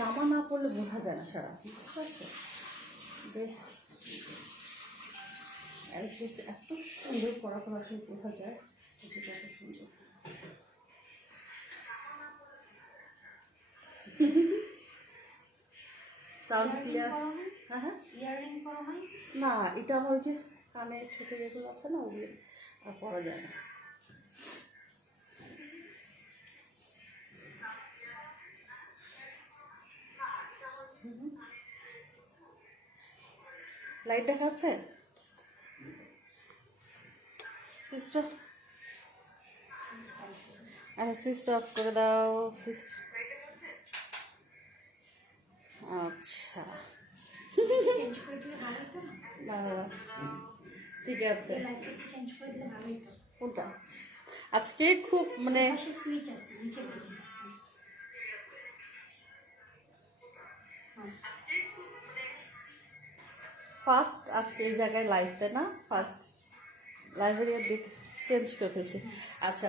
জামা না পরলে বোঝা যায় না সারা, বুঝতে পারছো? ড্রেস ড্রেস এত সুন্দর পরা পরা আসলে বোঝা যায় যেটা এত সুন্দর। Sound clear? হ্যাঁ হ্যাঁ, ইয়াররিং পরা হয় না এটা আমার ওই যে কানের ছোটো যেগুলো আছে না ওগুলো আর পরা যায় না। লাইট দেখা যাচ্ছে সিস্টার? আচ্ছা সিস্টার অফ করে দাও সিস্টার। আচ্ছা চেঞ্জ করে দিলে ভালো হতো না? ঠিক আছে। এই লাইটটা চেঞ্জ করে দিলে ভালো হতো। কোনটা? আজকে খুব মানে পাশে সুইচ আছে নিচের দিকে। ফার্স্ট আজকে এই জায়গায় লাইভটা না, ফার্স্ট লাইব্রেরির দিক চেঞ্জ করে ফেলছে। আচ্ছা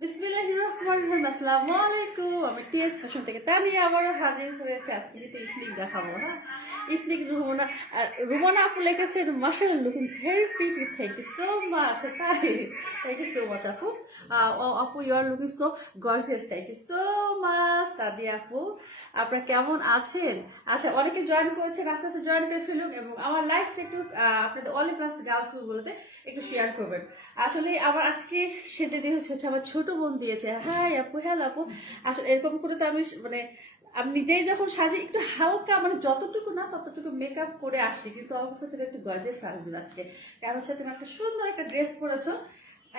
বিসমিল্লাহির রহমানির রহিম, আসসালামু আলাইকুম। আমি টিএস ফ্যাশন থেকে তানিয়া আবারও হাজির হয়েছে। আজকে যেটা ইথনিক দেখাবো, হ্যাঁ ইথনিক রুমানা। আর রুমানা আপু লিখেছেন মাশাআল্লাহ looking very pretty, thank you so much. তাই থ্যাংক ইউ সো মাচ আপু। আপু you are looking so gorgeous, thank you so much Sadia আপু। আপনারা কেমন আছেন? আচ্ছা অনেকে জয়েন করেছেন, আস্তে আস্তে জয়েন করে ফেলুন এবং আমার লাইফটা একটু আপনাদের অলি প্লাস গার্লস গুলোতে একটু শেয়ার করবেন। আসলে আমার আজকে সেটা দিয়েছে হচ্ছে আমার ছোট বোন দিয়েছে। হাই আপু, হ্যালো আপু। আসলে এরকম করে তো আমি মানে আমি নিজেই যখন সাজি একটু হালকা মানে যতটুকু না ততটুকু মেকআপ করে আসি, কিন্তু আমার কাছে তুমি একটু গর্জিয়াস সাজ দিবে আজকে। কারণ হচ্ছে তুমি একটা সুন্দর একটা ড্রেস পরেছো,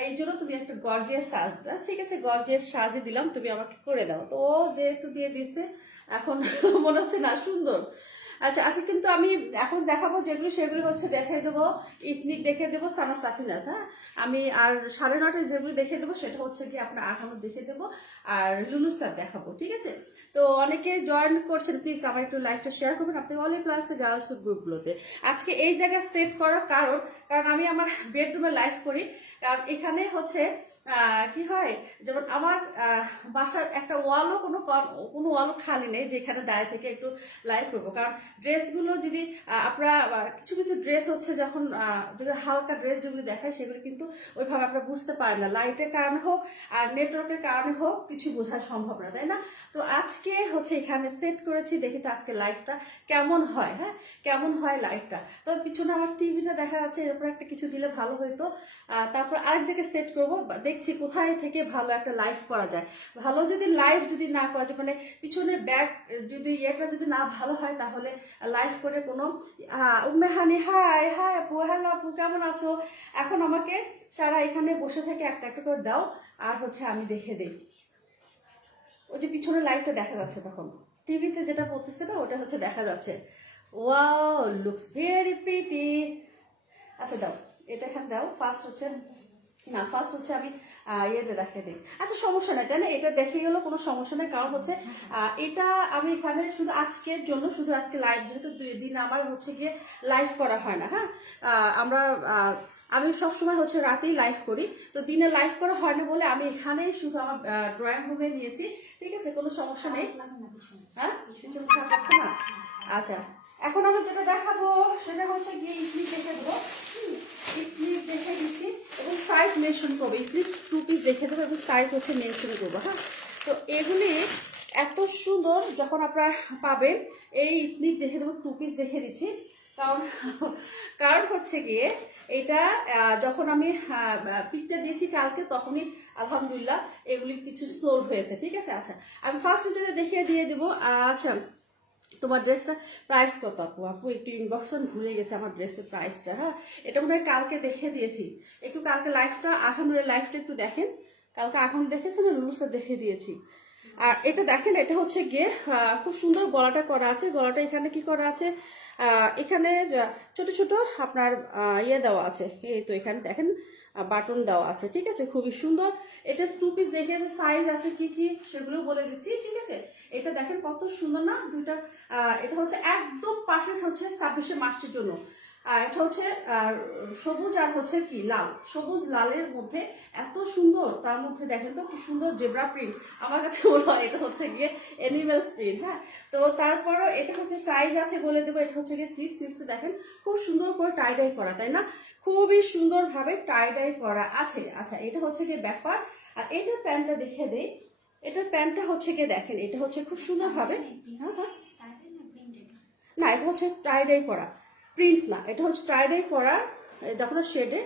এই জন্য তুমি একটা গর্জিয়াস সাজ দিবা। ঠিক আছে গর্জিয়াস সাজই দিলাম, তুমি আমাকে করে দাও। তো ও যেহেতু দিয়ে দিছে এখন মনে হচ্ছে না সুন্দর। আচ্ছা আচ্ছা, কিন্তু আমি এখন দেখাবো যেগুলো সেগুলো হচ্ছে দেখাই দেবো ইথনিক, দেখে দেবো সানা সাফিনাস। হ্যাঁ আমি আর 9:30 যেগুলো দেখে দেবো সেটা হচ্ছে কি আপনার 8 দেখে দেবো আর লুলুসার দেখাবো। ঠিক আছে, তো অনেকে জয়েন করছেন, প্লিজ আমার একটু লাইভটা শেয়ার করবেন আপনি অলি প্লাস গার্লস গ্রুপগুলোতে। আজকে এই জায়গায় সেট করার কারণ আমি আমার বেডরুমে লাইভ করি। কারণ এখানে হচ্ছে কি হয়, যেমন আমার বাসার একটা ওয়ালও কোনো ওয়ালও খালি নেই যেখানে দাঁড়িয়ে থেকে একটু লাইভ করবো। কারণ ড্রেসগুলো যদি আপনারা কিছু কিছু ড্রেস হচ্ছে যখন যদি হালকা ড্রেস যেগুলো দেখায় সেগুলো কিন্তু ওইভাবে আপনারা বুঝতে পারেন না, লাইটের কারণে হোক আর নেটওয়ার্কের কারণে হোক কিছু বোঝা সম্ভব না, তাই না? তো আজকে হচ্ছে এখানে সেট করেছি, দেখি তো আজকে লাইভটা কেমন হয়। হ্যাঁ কেমন হয় লাইভটা। তবে পিছনে আমার টিভিটা দেখা যাচ্ছে, এরপর একটা কিছু দিলে ভালো হইতো। তারপর আরেক জায়গায় সেট করবো, দেখছি কোথায় থেকে ভালো একটা লাইভ করা যায়। ভালো যদি লাইভ যদি না করা যায় মানে পিছনের ব্যাক যদি ইয়েটা যদি না ভালো হয় তাহলে লাইভ করে কোনো উম্মে হানি হাই হাই আপু, হ্যালো আপু কেমন আছো। এখন আমাকে সারা এখানে বসে থেকে একটা একটা করে দাও আর হচ্ছে আমি দেখে দিই। ওই যে পিছনের লাইটটা দেখা যাচ্ছে, তখন টিভিতে যেটা পড়তেছে না ওটা হচ্ছে দেখা যাচ্ছে। Wow looks very pretty. আচ্ছা দাও এটা এখানে দাও। ফার্স্ট হচ্ছে আমি ইয়েতে দেখিয়ে দিই। আচ্ছা সমস্যা নেই তাই না, এটা দেখে গেলো কোনো সমস্যা নেই। কারণ হচ্ছে এটা আমি এখানে শুধু আজকের জন্য, শুধু আজকে লাইভ যেহেতু 2 দিন আমার হচ্ছে গিয়ে লাইভ করা হয় না। হ্যাঁ আমি সবসময় হচ্ছে রাতেই লাইভ করি, তো দিনে লাইভ করা হয় না বলে আমি এখানেই শুধু আমার ড্রয়িং রুমে নিয়েছি। ঠিক আছে কোনো সমস্যা নেই। হ্যাঁ কিছু খারাপ হচ্ছে না। আচ্ছা এখন আমি যেটা দেখাবো সেটা হচ্ছে গিয়ে ইডলি দেখে দেবো। ইডলি দেখে দিচ্ছি এবং সাইজ মেনশন করবো। ইডলি 2 পিস দেখে দেবো এবং সাইজ হচ্ছে মেনশন করবো। হ্যাঁ তো এগুলি এত সুন্দর যখন আপনারা পাবেন। এই ইডলি দেখে দেবো 2 পিস দেখে দিচ্ছি। কারণ হচ্ছে গিয়ে এটা যখন আমি পিকচার দিয়েছি কালকে তখনই আলহামদুলিল্লাহ এগুলি কিছু সোল্ড হয়েছে। ঠিক আছে আচ্ছা আমি ফার্স্ট যেটা দেখিয়ে দিয়ে দেবো। আচ্ছা তোমার ড্রেসটা প্রাইস কত আপু? আপু একটু ইনবক্স ভুলে গেছে আমার ড্রেসের প্রাইসটা। হ্যাঁ এটা মনে হয় কালকে দেখে দিয়েছি। একটু কালকে লাইফটা আখানুরের লাইফটা একটু দেখেন, কালকে আখান দেখেছেন না লুলুসা দেখে দিয়েছি। আর এটা দেখেন এটা হচ্ছে গিয়ে খুব সুন্দর গলাটা করা আছে। গলাটা এখানে কি করা আছে, এখানে ছোট ছোট আপনার ইয়ে দেওয়া আছে। এই তো এখানে দেখেন বাটন দেওয়া আছে। ঠিক আছে খুবই সুন্দর। এটা 2 পিস দেখে সাইজ আছে কি কি সেগুলো বলে দিচ্ছি। ঠিক আছে এটা দেখেন কত সুন্দর না দুইটা। এটা হচ্ছে একদম পারফেক্ট হচ্ছে 26শে মার্চের জন্য। আর এটা হচ্ছে আর সবুজ আর হচ্ছে কি লাল, সবুজ লালের মধ্যে এত সুন্দর, তার মধ্যে দেখেন তো কি সুন্দর জেব্রা প্রিন্ট। আমার কাছে মনে হয় এটা হচ্ছে গিয়ে অ্যানিমেলস প্রিন্ট। হ্যাঁ, তো তারপরও এটা হচ্ছে সাইজ আছে বলে দেবো। এটা হচ্ছে গিয়ে সিটসটা দেখেন খুব সুন্দর করে টাই ডাই করা, তাই না? খুবই সুন্দরভাবে টাই ডাই করা আছে। আচ্ছা, এটা হচ্ছে গিয়ে ব্যাপার। আর এটার প্যান্টটা দেখে দেই। এটার প্যান্টটা হচ্ছে গিয়ে দেখেন, এটা হচ্ছে খুব সুন্দরভাবে, হ্যাঁ হ্যাঁ, না এটা হচ্ছে টাই ডাই করা, প্রিন্ট না, এটা হচ্ছে টাই ডাই করা। দেখো না শেডে।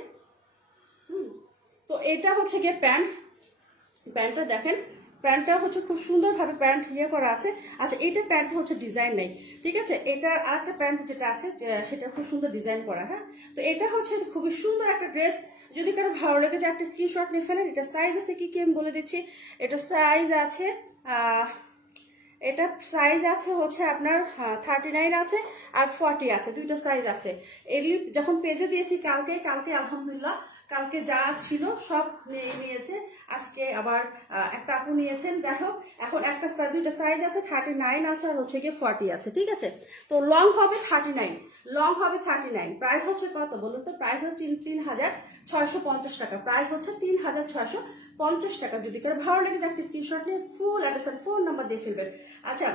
তো এটা হচ্ছে গিয়ে প্যান্টটা দেখেন, প্যান্টটা হচ্ছে খুব সুন্দরভাবে প্যান্ট ইয়ে করা আছে। আচ্ছা, এটা প্যান্টটা হচ্ছে ডিজাইন নেই, ঠিক আছে? এটার আরেকটা প্যান্ট যেটা আছে সেটা খুব সুন্দর ডিজাইন করা। হ্যাঁ, তো এটা হচ্ছে খুবই সুন্দর একটা ড্রেস। যদি কারো ভালো লেগে যায় একটা স্ক্রিনশট নিয়ে ফেলেন। এটা সাইজ আছে কি কি আমি বলে দিচ্ছি। এটা সাইজ আছে এটা সাইজ আছে হচ্ছে আপনার 39 আছে আর 40 আছে, দুইটা সাইজ আছে। এগুলি যখন পেজে দিয়েছি কালকে আলহামদুলিল্লাহ কালকে যা ছিল সব নিয়েছে। আজকে আবার একটা আপু নিয়েছেন। যাই হোক, এখন দুইটা সাইজ আছে, 39 আছে আর হচ্ছে গিয়ে 40 আছে, ঠিক আছে? তো লং হবে 39, প্রাইস হচ্ছে কত বলুন তো? প্রাইস হচ্ছে 3650 টাকা। প্রাইস হচ্ছে 3650 টাকা। যদি কারো ভালো লেগে যায় একটা স্ক্রিনশট নিয়ে ফুল অ্যাড্রেস আর ফোন নাম্বার দিয়ে ফেলবেন। আচ্ছা,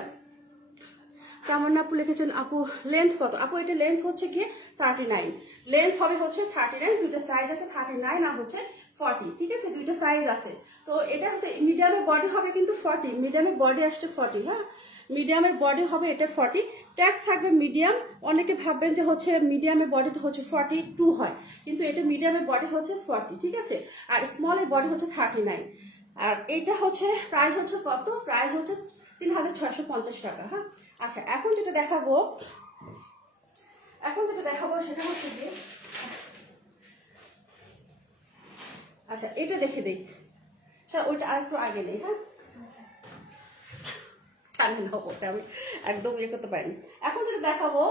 কেমন আপু লিখেছেন আপু লেন্থ কত? আপু এটা লেন্থ হচ্ছে গিয়ে 39, লেন্থ হবে হচ্ছে 39, দুইটা সাইজ আছে 39 আর হচ্ছে 40, ঠিক আছে? দুইটা সাইজ আছে। তো এটা হচ্ছে মিডিয়ামের বডি হবে কিন্তু 40, মিডিয়ামের বডি আসছে 40। হ্যাঁ, মিডিয়ামের বডি হবে এটা 40, ট্যাগ থাকবে মিডিয়াম। অনেকে ভাববেন যে হচ্ছে মিডিয়ামের বডি তো হচ্ছে 42 হয়, কিন্তু এটা মিডিয়ামের বডি হচ্ছে 40, ঠিক আছে? আর স্মলের বডি হচ্ছে 39। আর এটা হচ্ছে প্রাইস হচ্ছে কত? প্রাইস হচ্ছে 3650 টাকা। হ্যাঁ, আচ্ছা, এখন যেটা দেখাবো সেটা হচ্ছে যে, আচ্ছা এটা দেখে দিই স্যার, ওইটা আর একটু আগে নেই। হ্যাঁ, জানি না ওটা আমি একদম ইয়ে করতে পারিনি। এখন যেটা দেখাবো,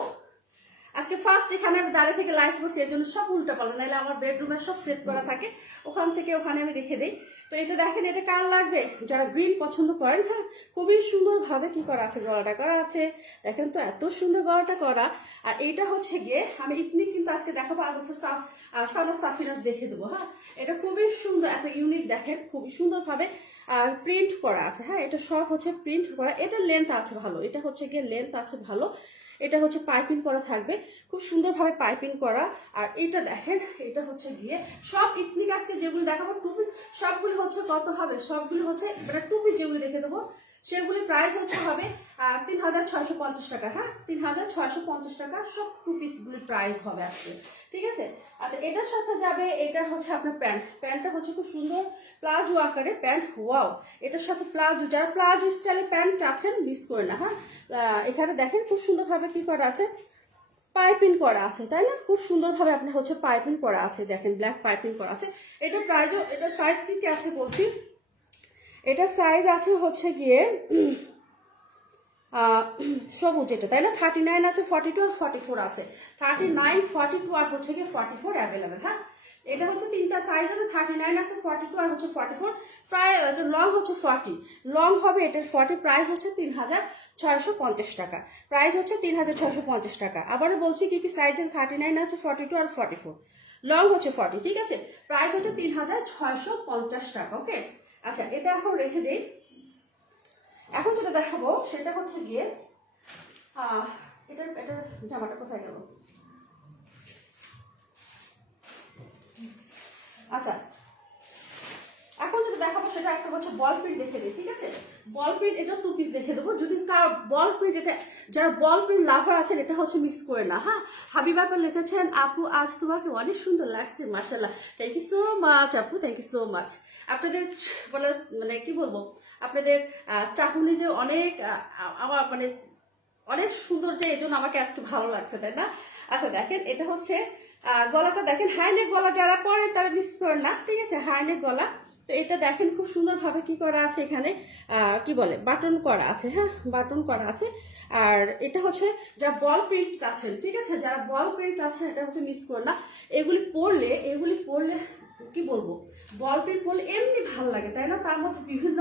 আজকে ফার্স্ট এখানে আমি দাঁড়িয়ে থেকে লাইভ করছি, এর জন্য সব উল্টা পাল্টা, নাহলে আমার বেডরুমে সব সেট করা থাকে, ওখান থেকে ওখানে আমি রেখে দিই। তো এটা দেখেন, এটা কার লাগবে? যারা গ্রিন পছন্দ করেন। হ্যাঁ, খুবই সুন্দরভাবে কি করা আছে, গলাটা করা আছে, দেখেন তো এত সুন্দর গলাটা করা। আর এইটা হচ্ছে গিয়ে আমি ইথনিক কিন্তু আজকে দেখাবো, আর হচ্ছে সানা সাফিনাস দেখে দেবো। হ্যাঁ, এটা খুবই সুন্দর, এত ইউনিক, দেখেন খুবই সুন্দরভাবে প্রিন্ট করা আছে। হ্যাঁ, এটা সব হচ্ছে প্রিন্ট করা। এটা লেন্থ আছে ভালো, এটা হচ্ছে গিয়ে লেন্থ আছে ভালো। এটা হচ্ছে পাইপিং করা থাকবে, খুব সুন্দরভাবে পাইপিং করা। আর এটা দেখেন, এটা হচ্ছে গিয়ে সব ইথনিক আজকে যেগুলো দেখাবো টু পিস, সবগুলো হচ্ছে কত হবে? সবগুলো হচ্ছে মানে টু পিস যেগুলো দেখে দেবো সেগুলির প্রাইস হচ্ছে হবে 3650 টাকা। হ্যাঁ, 3650 টাকা সব টু পিসগুলির প্রাইস হবে আজকে, ঠিক আছে? আচ্ছা, এটার সাথে যাবে, এটা হচ্ছে আপনার প্যান্টটা হচ্ছে খুব সুন্দর প্লাজো আকারে প্যান্ট। ওয়াও, এটার সাথে প্লাজো, যারা প্লাজো স্টাইলের প্যান্ট চাচ্ছেন মিস করে না। হ্যাঁ, এখানে দেখেন খুব সুন্দরভাবে কি করা আছে, পাইপিং করা আছে, তাই না? খুব সুন্দরভাবে আপনার হচ্ছে পাইপিং করা আছে, দেখেন ব্ল্যাক পাইপিং করা আছে। এটা প্রাইজও, এটা সাইজ কি আছে বলছি, এটা সাইজ আছে হচ্ছে গিয়ে সবুজ, এটা তাই না? 39 আছে, 42 আর 44 আছে। 39, 42 আর হচ্ছে গিয়ে 44 অ্যাভেলেবেল। হ্যাঁ, এটা হচ্ছে তিনটা সাইজ আছে, 39 আছে, 42 আর হচ্ছে 44। প্রায় লং হচ্ছে 40, লং হবে এটার 40। প্রাইস হচ্ছে 3650 টাকা। প্রাইস হচ্ছে 3650 টাকা। আবারও বলছি কি কি সাইজ আছে, 39 আছে, 42 আর 44, লং হচ্ছে 40, ঠিক আছে? প্রাইস হচ্ছে 3650 টাকা। ওকে, আচ্ছা এটা এখন রেখে দিই। এখন যেটা দেখাবো সেটা হচ্ছে গিয়ে এটা জামাটা কোথায় গেল? আচ্ছা, এখন যেটা দেখাবো সেটা একটা হচ্ছে বল প্রিন্ট দেখে দিই, ঠিক আছে? বল প্রিন্ট, এটা টু পিস দেখে দেবো। যদি বল প্রিন্ট, এটা যারা বল প্রিন্ট লাভার আছেন এটা হচ্ছে মিস করে না। হ্যাঁ, হাবিবা আপা লিখেছেন আপু আজ তোমাকে অনেক সুন্দর লাগছে, মাশাআল্লাহ, থ্যাংক ইউ সো মাচ আপু, থ্যাংক ইউ সো মাচ। আপনাদের মানে কি বলবো, আপনাদের চাহনি যে অনেক আমার মানে অনেক সুন্দর, যে এই জন্য আমাকে আজকে ভালো লাগছে, তাই না? আচ্ছা দেখেন, এটা হচ্ছে গলাটা দেখেন, হাইনেক গলা যারা পরে তারা মিস করেন না, ঠিক আছে? হাইনেক গলা। তো এটা দেখেন খুব সুন্দরভাবে কি করা আছে, এখানে কি বলে বাটন করা আছে। হ্যাঁ, বাটন করা আছে। আর এটা হচ্ছে যারা বল প্রিন্ট আছেন, ঠিক আছে? যারা বল প্রিন্ট আছেন এটা হচ্ছে মিস করেন না। এগুলি পরলে কি বলবো, বল প্রিন্ট পরলে এমনি ভালো লাগে, তাই না? তার মধ্যে বিভিন্ন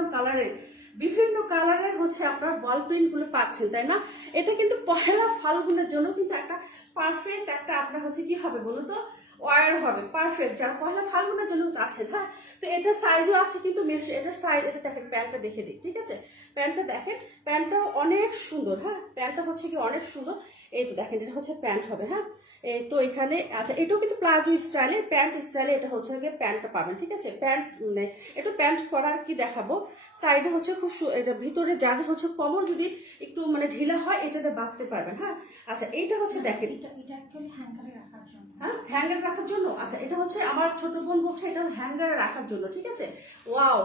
কালারের হচ্ছে আপনার বল প্রিন্ট গুলো পাচ্ছেন, তাই না? এটা কিন্তু পহেলা ফাল্গুনের জন্য কিন্তু একটা পারফেক্ট একটা আপনার হচ্ছে কি হবে বলুন তো, ওয়ার হবে পারফেক্ট, যার পয়লা ফাল্গুনের জন্য আছে। হ্যাঁ, তো এটা সাইজও আছে কিন্তু এটার সাইজ, এটা দেখেন প্যান্টটা দেখে দিই, ঠিক আছে? প্যান্টটা দেখেন, প্যান্টটা অনেক সুন্দর। হ্যাঁ, প্যান্টটা হচ্ছে কি অনেক সুন্দর। এই তো দেখেন, এটা হচ্ছে প্যান্ট হবে। হ্যাঁ, এই তো এখানে আচ্ছা, এটাও কিন্তু প্লাজো স্টাইলে, প্যান্ট স্টাইলে এটা হচ্ছে গিয়ে প্যান্টটা পাবেন, ঠিক আছে? প্যান্ট মানে এটা প্যান্ট করার কি দেখাবো, সাইডে হচ্ছে খুব এটা ভিতরে যাদের হচ্ছে কোমর যদি একটু মানে ঢিলা হয় এটাতে বাঁধতে পারবেন। হ্যাঁ, আচ্ছা এইটা হচ্ছে দেখেন, এটা অ্যাকচুয়ালি হ্যাঙ্গারে রাখার জন্য। হ্যাঁ, হ্যাঙ্গার রাখার জন্য। আচ্ছা, এটা হচ্ছে আমার ছোট বোন বলছে এটা হ্যাঙ্গারে রাখার জন্য, ঠিক আছে? ওয়াও,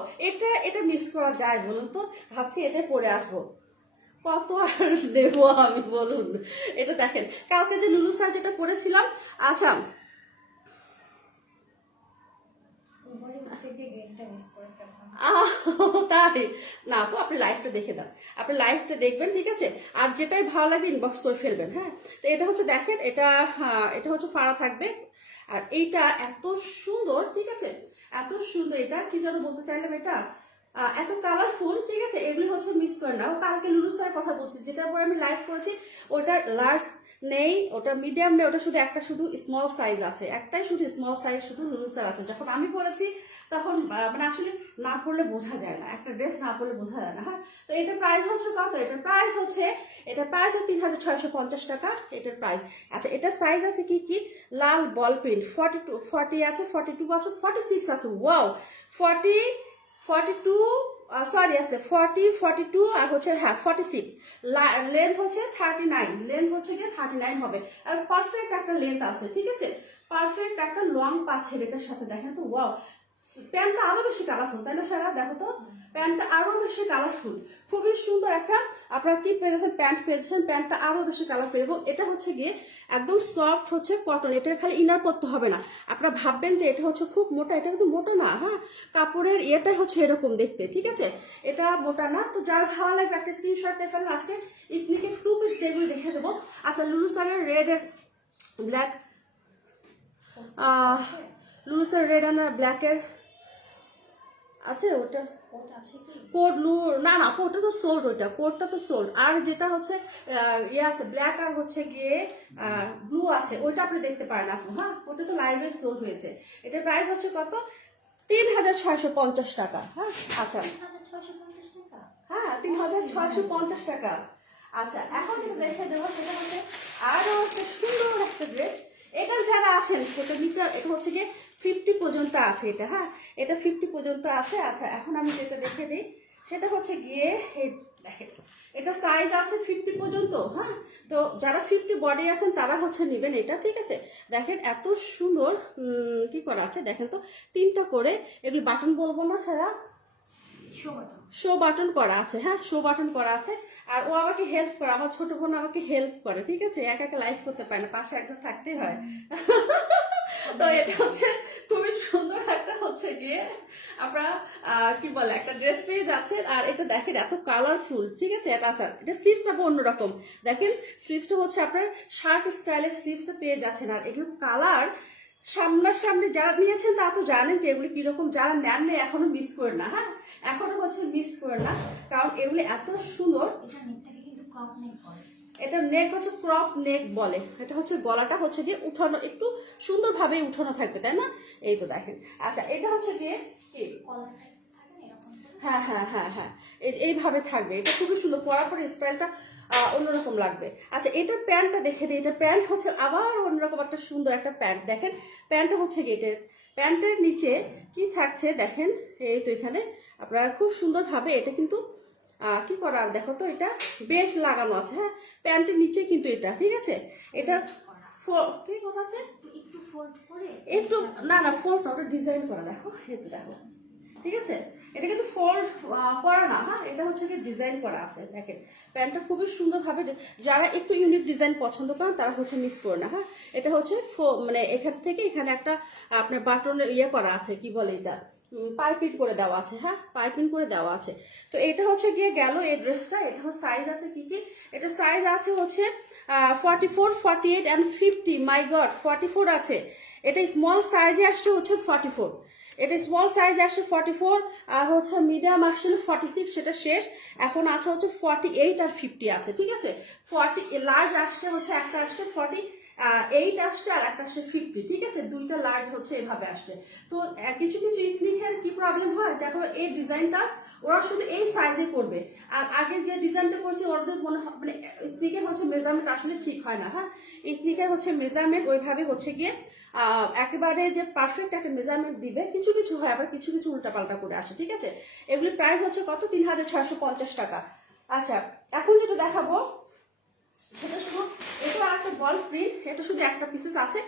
এটা মিস করা যায় বলুন তো? ভাবছি এটা পরে আসবো, কত আর দেবো আমি বলুন। এটা দেখেন, কালকে যে লুলু স্যার যেটা পরেছিলাম, আচ্ছা উপরে থেকে গ্রেনটা মিস করে ফেললাম। তাই না আপু, আপনি লাইভটা দেখে দেন, আপনি লাইভটা দেখবেন, ঠিক আছে? আর যেটাই ভালো লাগবে ইনবক্স করে ফেলবেন। হ্যাঁ, তো এটা হচ্ছে দেখেন, এটা এটা হচ্ছে ফাড়া থাকবে, আর এইটা এত সুন্দর, ঠিক আছে? এত সুন্দর, এটা কি যেন বলতে চাইলাম, এটা এত কালারফুল, ঠিক আছে? এগুলি হচ্ছে মিস করে না। ও কালকে লুলু স্যারের কথা বলছি, যেটার পরে আমি লাইভ করেছি, ওটা লার্জ নেই, ওটা মিডিয়াম নেই, ওটা শুধু একটা শুধু স্মল সাইজ আছে, একটাই শুধু স্মল সাইজ শুধু লুলু স্যার আছে। যখন আমি পরেছি তখন মানে আসলে না পড়লে বোঝা যায় না, একটা ড্রেস না পড়লে বোঝা যায় না। হ্যাঁ, তো এটার প্রাইস হচ্ছে কত? এটার প্রাইস হচ্ছে 3650 টাকা এটার প্রাইস। আচ্ছা, এটার সাইজ আছে কি কি, লাল বল প্রিন্ট 40 আছে, 42 আছে, 46 আছে। ওয়াও, 42 সরি আছে 42 আর হচ্ছে হ্যাঁ 46, লেন্থ হচ্ছে 39, লেন্থ হচ্ছে গিয়ে 39 হবে। আর পারফেক্ট একটা লেন্থ আছে, ঠিক আছে? পারফেক্ট একটা লং পাচ্ছে এটার সাথে। দেখেন তো, ওয়াও, প্যান্টটা আরো বেশি কালারফুল, তাই না সারা? দেখো তো, প্যান্টটা আরো বেশি কালারফুল, খুবই সুন্দর একটা। আপনারা কি পেয়েছেন? প্যান্ট পেয়েছেন, প্যান্টটা আরো বেশি কালারফুল, এবং এটা হচ্ছে গিয়ে একদম সফট হচ্ছে কটন। এটা খালি ইনার করতে হবে না। আপনারা ভাববেন যে এটা হচ্ছে খুব মোটা, এটা কিন্তু মোটা না। হ্যাঁ, কাপড়ের ইয়েটাই হচ্ছে এরকম দেখতে, ঠিক আছে? এটা মোটা না। তো যার ভালো লাগবে একটা স্ক্রিনশট নিয়ে ফেলেন। আজকে ইথনিকে 2 পিস যেগুলো দেখে দেবো। আচ্ছা, লুলু স্যারের রেড ব্ল্যাক, লুলু স্যার রেড আর ব্ল্যাকের আছে, ওটা কোট আছে কি? কোড না না, কোডটা তো সোল্ড, ওইটা কোডটা তো সোল্ড। আর যেটা হচ্ছে ইয়ে আছে ব্ল্যাক আর হচ্ছে গিয়ে ব্লু আছে, ওইটা আপনি দেখতে পারেন আপু। হ্যাঁ, ওটা তো লাইভে সোল্ড হয়েছে। এটার প্রাইস হচ্ছে কত? 3650 টাকা। হ্যাঁ, আচ্ছা 3650 টাকা? হ্যাঁ, 3650 টাকা। আচ্ছা, এখন যেটা দেখে দেবো সেটা হচ্ছে আরো একটা সুন্দর একটা ড্রেস। এটা যারা আছেন সেটা নিতে, এটা হচ্ছে গিয়ে 50 পর্যন্ত আছে এটা। হ্যাঁ, এটা 50 পর্যন্ত আছে। আচ্ছা, এখন আমি যেটা দেখে দিই সেটা হচ্ছে গিয়ে দেখেন, এটা সাইজ আছে 50 পর্যন্ত। হ্যাঁ, তো যারা 50 বডি আছেন তারা হচ্ছে নেবেন এটা, ঠিক আছে? দেখেন এত সুন্দর কি করা আছে, দেখেন তো, 3টা করে, এগুলি বাটন বলবো না সারা, শো বাটন করা আছে। হ্যাঁ, শো বাটন করা আছে। আর ও আমাকে হেল্প করে, আমার ছোট বোন আমাকে হেল্প করে, ঠিক আছে? একা একা লাইভ করতে পারে না, পাশে একজন থাকতে হয়। তো এটা হচ্ছে খুবই সুন্দর একটা হচ্ছে গিয়ে আপনারা কি বলে একটা ড্রেস পেয়ে যাচ্ছেন। আর এটা দেখেন এত কালারফুল, ঠিক আছে? এটা আচ্ছা, এটা স্লিভসটা অন্যরকম। দেখেন স্লিভসটা হচ্ছে আপনার শার্ট স্টাইলের স্লিভসটা পেয়ে যাচ্ছেন। আর এগুলো কালার সামনাসামনি যারা নিয়েছেন তারা তো জানেন যে এগুলি কিরকম, যারা নেন নেই এখনো মিস করেন না। হ্যাঁ, এখনো হচ্ছে মিস করেন না, কারণ এগুলি এত সুন্দর। এটা নেকটাকে কিন্তু ক্রপ নেক বলে। এটা নেক হচ্ছে ক্রপ নেক বলে। এটা হচ্ছে গলাটা হচ্ছে গিয়ে উঠানো, একটু সুন্দরভাবে উঠানো থাকবে, তাই না? এই তো দেখেন। আচ্ছা, এটা হচ্ছে গিয়ে কি, কলার টাইপস থাকে না এরকম করে? হ্যাঁ হ্যাঁ হ্যাঁ হ্যাঁ, এইভাবে থাকবে। এটা খুবই সুন্দর, পরার পরে স্টাইলটা অন্যরকম লাগবে। আচ্ছা, এটার প্যান্টটা দেখে দিই। এটা প্যান্ট হচ্ছে আবার অন্যরকম একটা সুন্দর একটা প্যান্ট। দেখেন প্যান্টটা হচ্ছে গেটের, প্যান্টের নিচে কি থাকছে দেখেন, এই তো এখানে আপনারা খুব সুন্দরভাবে এটা কিন্তু কি করা, দেখো তো, এটা বেশ লাগানো আছে। হ্যাঁ, প্যান্টের নিচে কিন্তু এটা, ঠিক আছে? এটা কি করা আছে, একটু ফোল্ড করে, একটু না না ফোল্ড না, ওটা ডিজাইন করা। দেখো, এই তো দেখো, ঠিক আছে? এটা কিন্তু ফোল্ড করা না। হ্যাঁ, এটা হচ্ছে কি ডিজাইন করা আছে। দেখেন প্যান্টটা খুবই সুন্দরভাবে, যারা একটু ইউনিক ডিজাইন পছন্দ করেন তারা হচ্ছে মিস করে না। হ্যাঁ, এটা হচ্ছে মানে এখান থেকে এখানে একটা আপনার বাটনের ইয়ে করা আছে, কি বলে এটা, পাইপিং করে দেওয়া আছে। হ্যাঁ, পাইপিং করে দেওয়া আছে। তো এটা হচ্ছে গিয়ে গেল এই ড্রেসটা। এটা সাইজ আছে কি কি, এটা সাইজ আছে হচ্ছে 44, 48 and 50, মাই গড 44 আছে। এটা স্মল সাইজে আসছে হচ্ছে 44, এটা স্মল সাইজ আসছে 44, আর হচ্ছে মিডিয়াম আসছিল 46, সেটা শেষ। এখন আছে হচ্ছে 48 আর 50 আছে, ঠিক আছে। 40 লার্জ আসছে হচ্ছে, একটা আসছে 48 আসছে আর একটা আসছে 50, ঠিক আছে। দুইটা লার্জ হচ্ছে এভাবে আসছে। তো কিছু কিছু ইথনিকের কি প্রবলেম হয়, দেখো এই ডিজাইনটা ওরা শুধু এই সাইজে করবে, আর আগে যে ডিজাইনটা করছি ওদের মনে হয় মানে ইথনিকের হচ্ছে মেজারমেন্ট আসলে ঠিক হয় না। হ্যাঁ, ইথনিকের হচ্ছে মেজারমেন্ট ওইভাবে হচ্ছে গিয়ে একেবারে যে পারফেক্ট একটা মেজারমেন্ট দিবে, কিছু কিছু হয়, আবার কিছু কিছু উল্টাপাল্টা করে আসে, ঠিক আছে। এগুলির প্রাইস হচ্ছে কত, 3650 টাকা। আচ্ছা, এখন যেটা দেখাবো সেটা শুধু, এটা একটা বল প্রিন্ট, এটা শুধু একটা পিসেস আছে,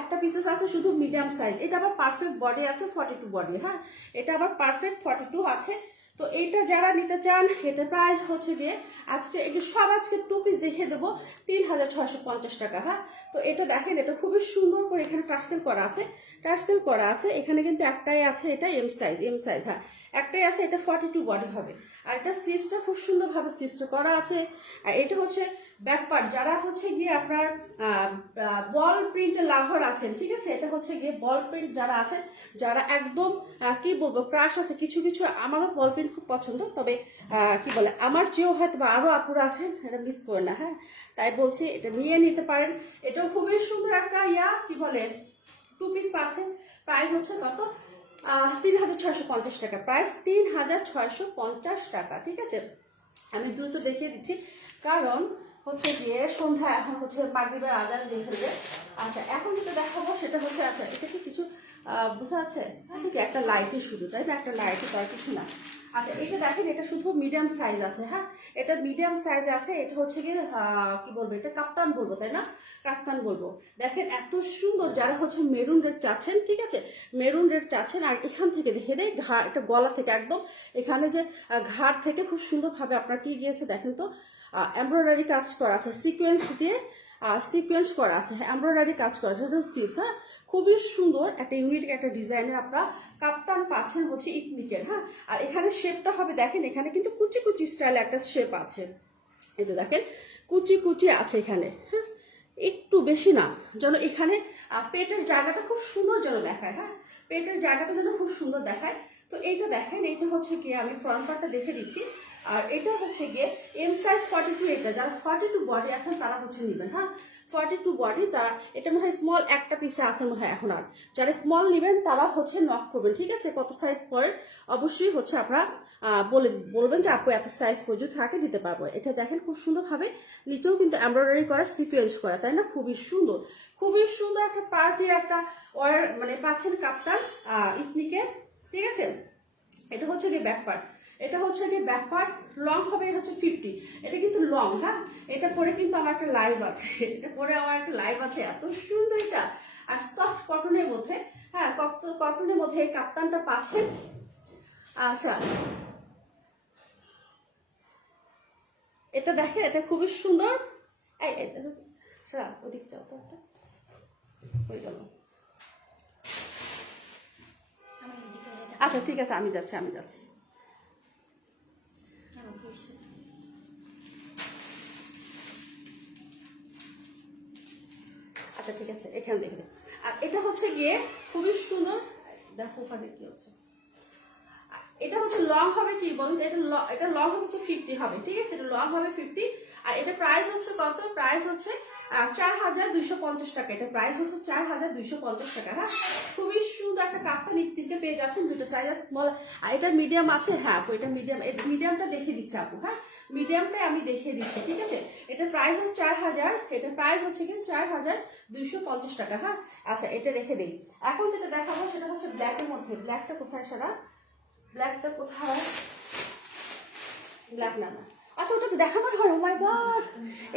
একটা পিসেস আছে শুধু মিডিয়াম সাইজ। এটা আবার পারফেক্ট বডি আছে 42 বডি। হ্যাঁ, এটা আবার পারফেক্ট 42 আছে। তো এইটা যারা নিতে চান, এটা প্রাইস হচ্ছে গিয়ে আজকে এটা সব আজকে 2 পিস দেখিয়ে দেবো 3650 টাকা। হ্যাঁ, তো এটা দেখেন, এটা খুবই সুন্দর করে এখানে টার্সেল করা আছে, টার্সেল করা আছে। এখানে কিন্তু একটাই আছে, এটা এম সাইজ, এম সাইজ। হ্যাঁ, একটাই আছে, এটা 42 বডি হবে। আর এটা স্লিভসটা খুব সুন্দরভাবে স্লিভসটা করা আছে। আর এটা হচ্ছে ব্যাক পার্ট, যারা হচ্ছে গিয়ে আপনার বল প্রিন্টের লাভার আছেন, ঠিক আছে। এটা হচ্ছে গিয়ে বল প্রিন্ট যারা আছেন, যারা একদম কি বলবো ক্রাশ আছে, কিছু কিছু আমারও বল প্রিন্ট খুব পছন্দ, তবে কি বলে আমার চেয়েও হয়তো বা আরো আপুরা আছেন, এটা মিস করে না। হ্যাঁ, তাই বলছি এটা নিয়ে নিতে পারেন। এটাও খুবই সুন্দর একটা কি বলে 2 পিস পাচ্ছেন। প্রাইস হচ্ছে কত, 3650 টাকা, প্রাইস 3650 টাকা, ঠিক আছে। আমি দ্রুত দেখিয়ে দিচ্ছি, কারণ হচ্ছে গিয়ে সন্ধ্যা, এখন হচ্ছে মাগরিবের আজান দিয়ে ফেলবে। আচ্ছা, এখন যেটা দেখাবো সেটা হচ্ছে, আচ্ছা এটা কি কিছু বোঝা যাচ্ছে? আচ্ছা, কি একটা লাইটই শুধু, তাই না? একটা লাইটই, তার কিছু না। আচ্ছা, এটা দেখেন, এটা শুধু মিডিয়াম সাইজ আছে। হ্যাঁ, এটা মিডিয়াম সাইজ আছে। এটা হচ্ছে গিয়ে কি বলবো, এটা কাপ্তান বলবো, তাই না? কাপ্তান বলবো। দেখেন এত সুন্দর, যারা হচ্ছে মেরুন রেড চাচ্ছেন, ঠিক আছে, মেরুন রেড চাচ্ছেন। আর এখান থেকে দেখে দেয় ঘাড়, এটা গলা থেকে একদম এখানে যে ঘাড় থেকে খুব সুন্দরভাবে আপনার কি গিয়েছে দেখেন তো, এমব্রয়ডারি কাজ করা আছে, সিকোয়েন্স দিয়ে সিকোয়েন্স করা আছে, এমব্রয়ডারি কাজ করা আছে। এটা স্লিভস। হ্যাঁ, খুবই সুন্দর একটা ইউনিক একটা ডিজাইনের আপনারা কাপ্তান পাচ্ছেন হচ্ছে ইথনিকের। হ্যাঁ, আর এখানে শেপটা হবে দেখেন, এখানে কিন্তু কুচি কুচি স্টাইলে একটা শেপ আছে। এই তো দেখেন, কুচি কুচি আছে এখানে। হ্যাঁ, একটু বেশি না, যেন এখানে পেটের জায়গাটা খুব সুন্দর যেন দেখায়। হ্যাঁ, পেটের জায়গাটা যেন খুব সুন্দর দেখায়। তো এইটা দেখেন, এইটা হচ্ছে গিয়ে আমি ফ্রন্ট পার্টটা দেখে দিচ্ছি। আর এটা হচ্ছে গিয়ে এম সাইজ 42, এটা যারা 42 বডি আছেন তারা হচ্ছে নেবেন। হ্যাঁ, 42 বডি, তারা এটা মনে হয় স্মল একটা পিসে আছে মনে হয় এখন। আর যারা স্মল নেবেন তারা হচ্ছে নক করবেন, ঠিক আছে। কত সাইজ পরে অবশ্যই হচ্ছে আপনারা বলবেন যে আপু এত সাইজ পর্যন্ত থাকে দিতে পারবো। এটা দেখেন খুব সুন্দরভাবে নিচেও কিন্তু এমব্রয়ডারি করা, সিকোয়েন্স করা, তাই না? খুবই সুন্দর, খুবই সুন্দর একটা পার্টি একটা মানে পাচ্ছেন কাপ্তান ইথনিকের, ঠিক আছে। এটা হচ্ছে গিয়ে ব্যাক পার্ট, এটা হচ্ছে গিয়ে ব্যাক পার্ট। লং হবে হচ্ছে 50, এটা কিন্তু লং। হ্যাঁ, এটা পরে কিন্তু আমার একটা লাইভ আছে, এটা পরে আমার একটা লাইভ আছে, এত সুন্দর এটা। আর সফট কটনের মধ্যে, হ্যাঁ কটনের মধ্যে এই কাপ্তানটা পাচ্ছেন। আচ্ছা, এটা দেখে, এটা খুবই সুন্দর। ওদিকে যাও তো, একটা হয়ে গেল। আচ্ছা ঠিক আছে, আমি যাচ্ছি। আচ্ছা ঠিক আছে, এখানে দেখবে। আর এটা হচ্ছে গিয়ে খুবই সুন্দর, দেখো ওখানে কি হচ্ছে। এটা হচ্ছে লং হবে কি বলুন, এটা লং হচ্ছে 50 হবে, ঠিক আছে। এটা লং হবে 50। আর এটা প্রাইস হচ্ছে কত, প্রাইস হচ্ছে 4250 টাকা। এটা প্রাইস হচ্ছে 4250 টাকা। হ্যাঁ, খুবই সুন্দর একটা কাপ্তান ইথনিকে পেয়ে যাচ্ছেন, দুটো সাইজ স্মল। আর এটা মিডিয়াম আছে। হ্যাঁ আপু, এটা মিডিয়াম, মিডিয়ামটা দেখিয়ে দিচ্ছে আপু। হ্যাঁ, মিডিয়ামটাই আমি দেখিয়ে দিচ্ছি, ঠিক আছে। এটা প্রাইস হচ্ছে 4000, এটা প্রাইস হচ্ছে কি 4250 টাকা। হ্যাঁ, আচ্ছা এটা রেখে দিই। এখন যেটা দেখাবো সেটা হচ্ছে ব্ল্যাকের মধ্যে। ব্ল্যাকটা কোথায় সারা, ব্ল্যাকটা কোথায়, ব্ল্যাক না। আচ্ছা, ওটা তো দেখানো হয়। ও মাই গড,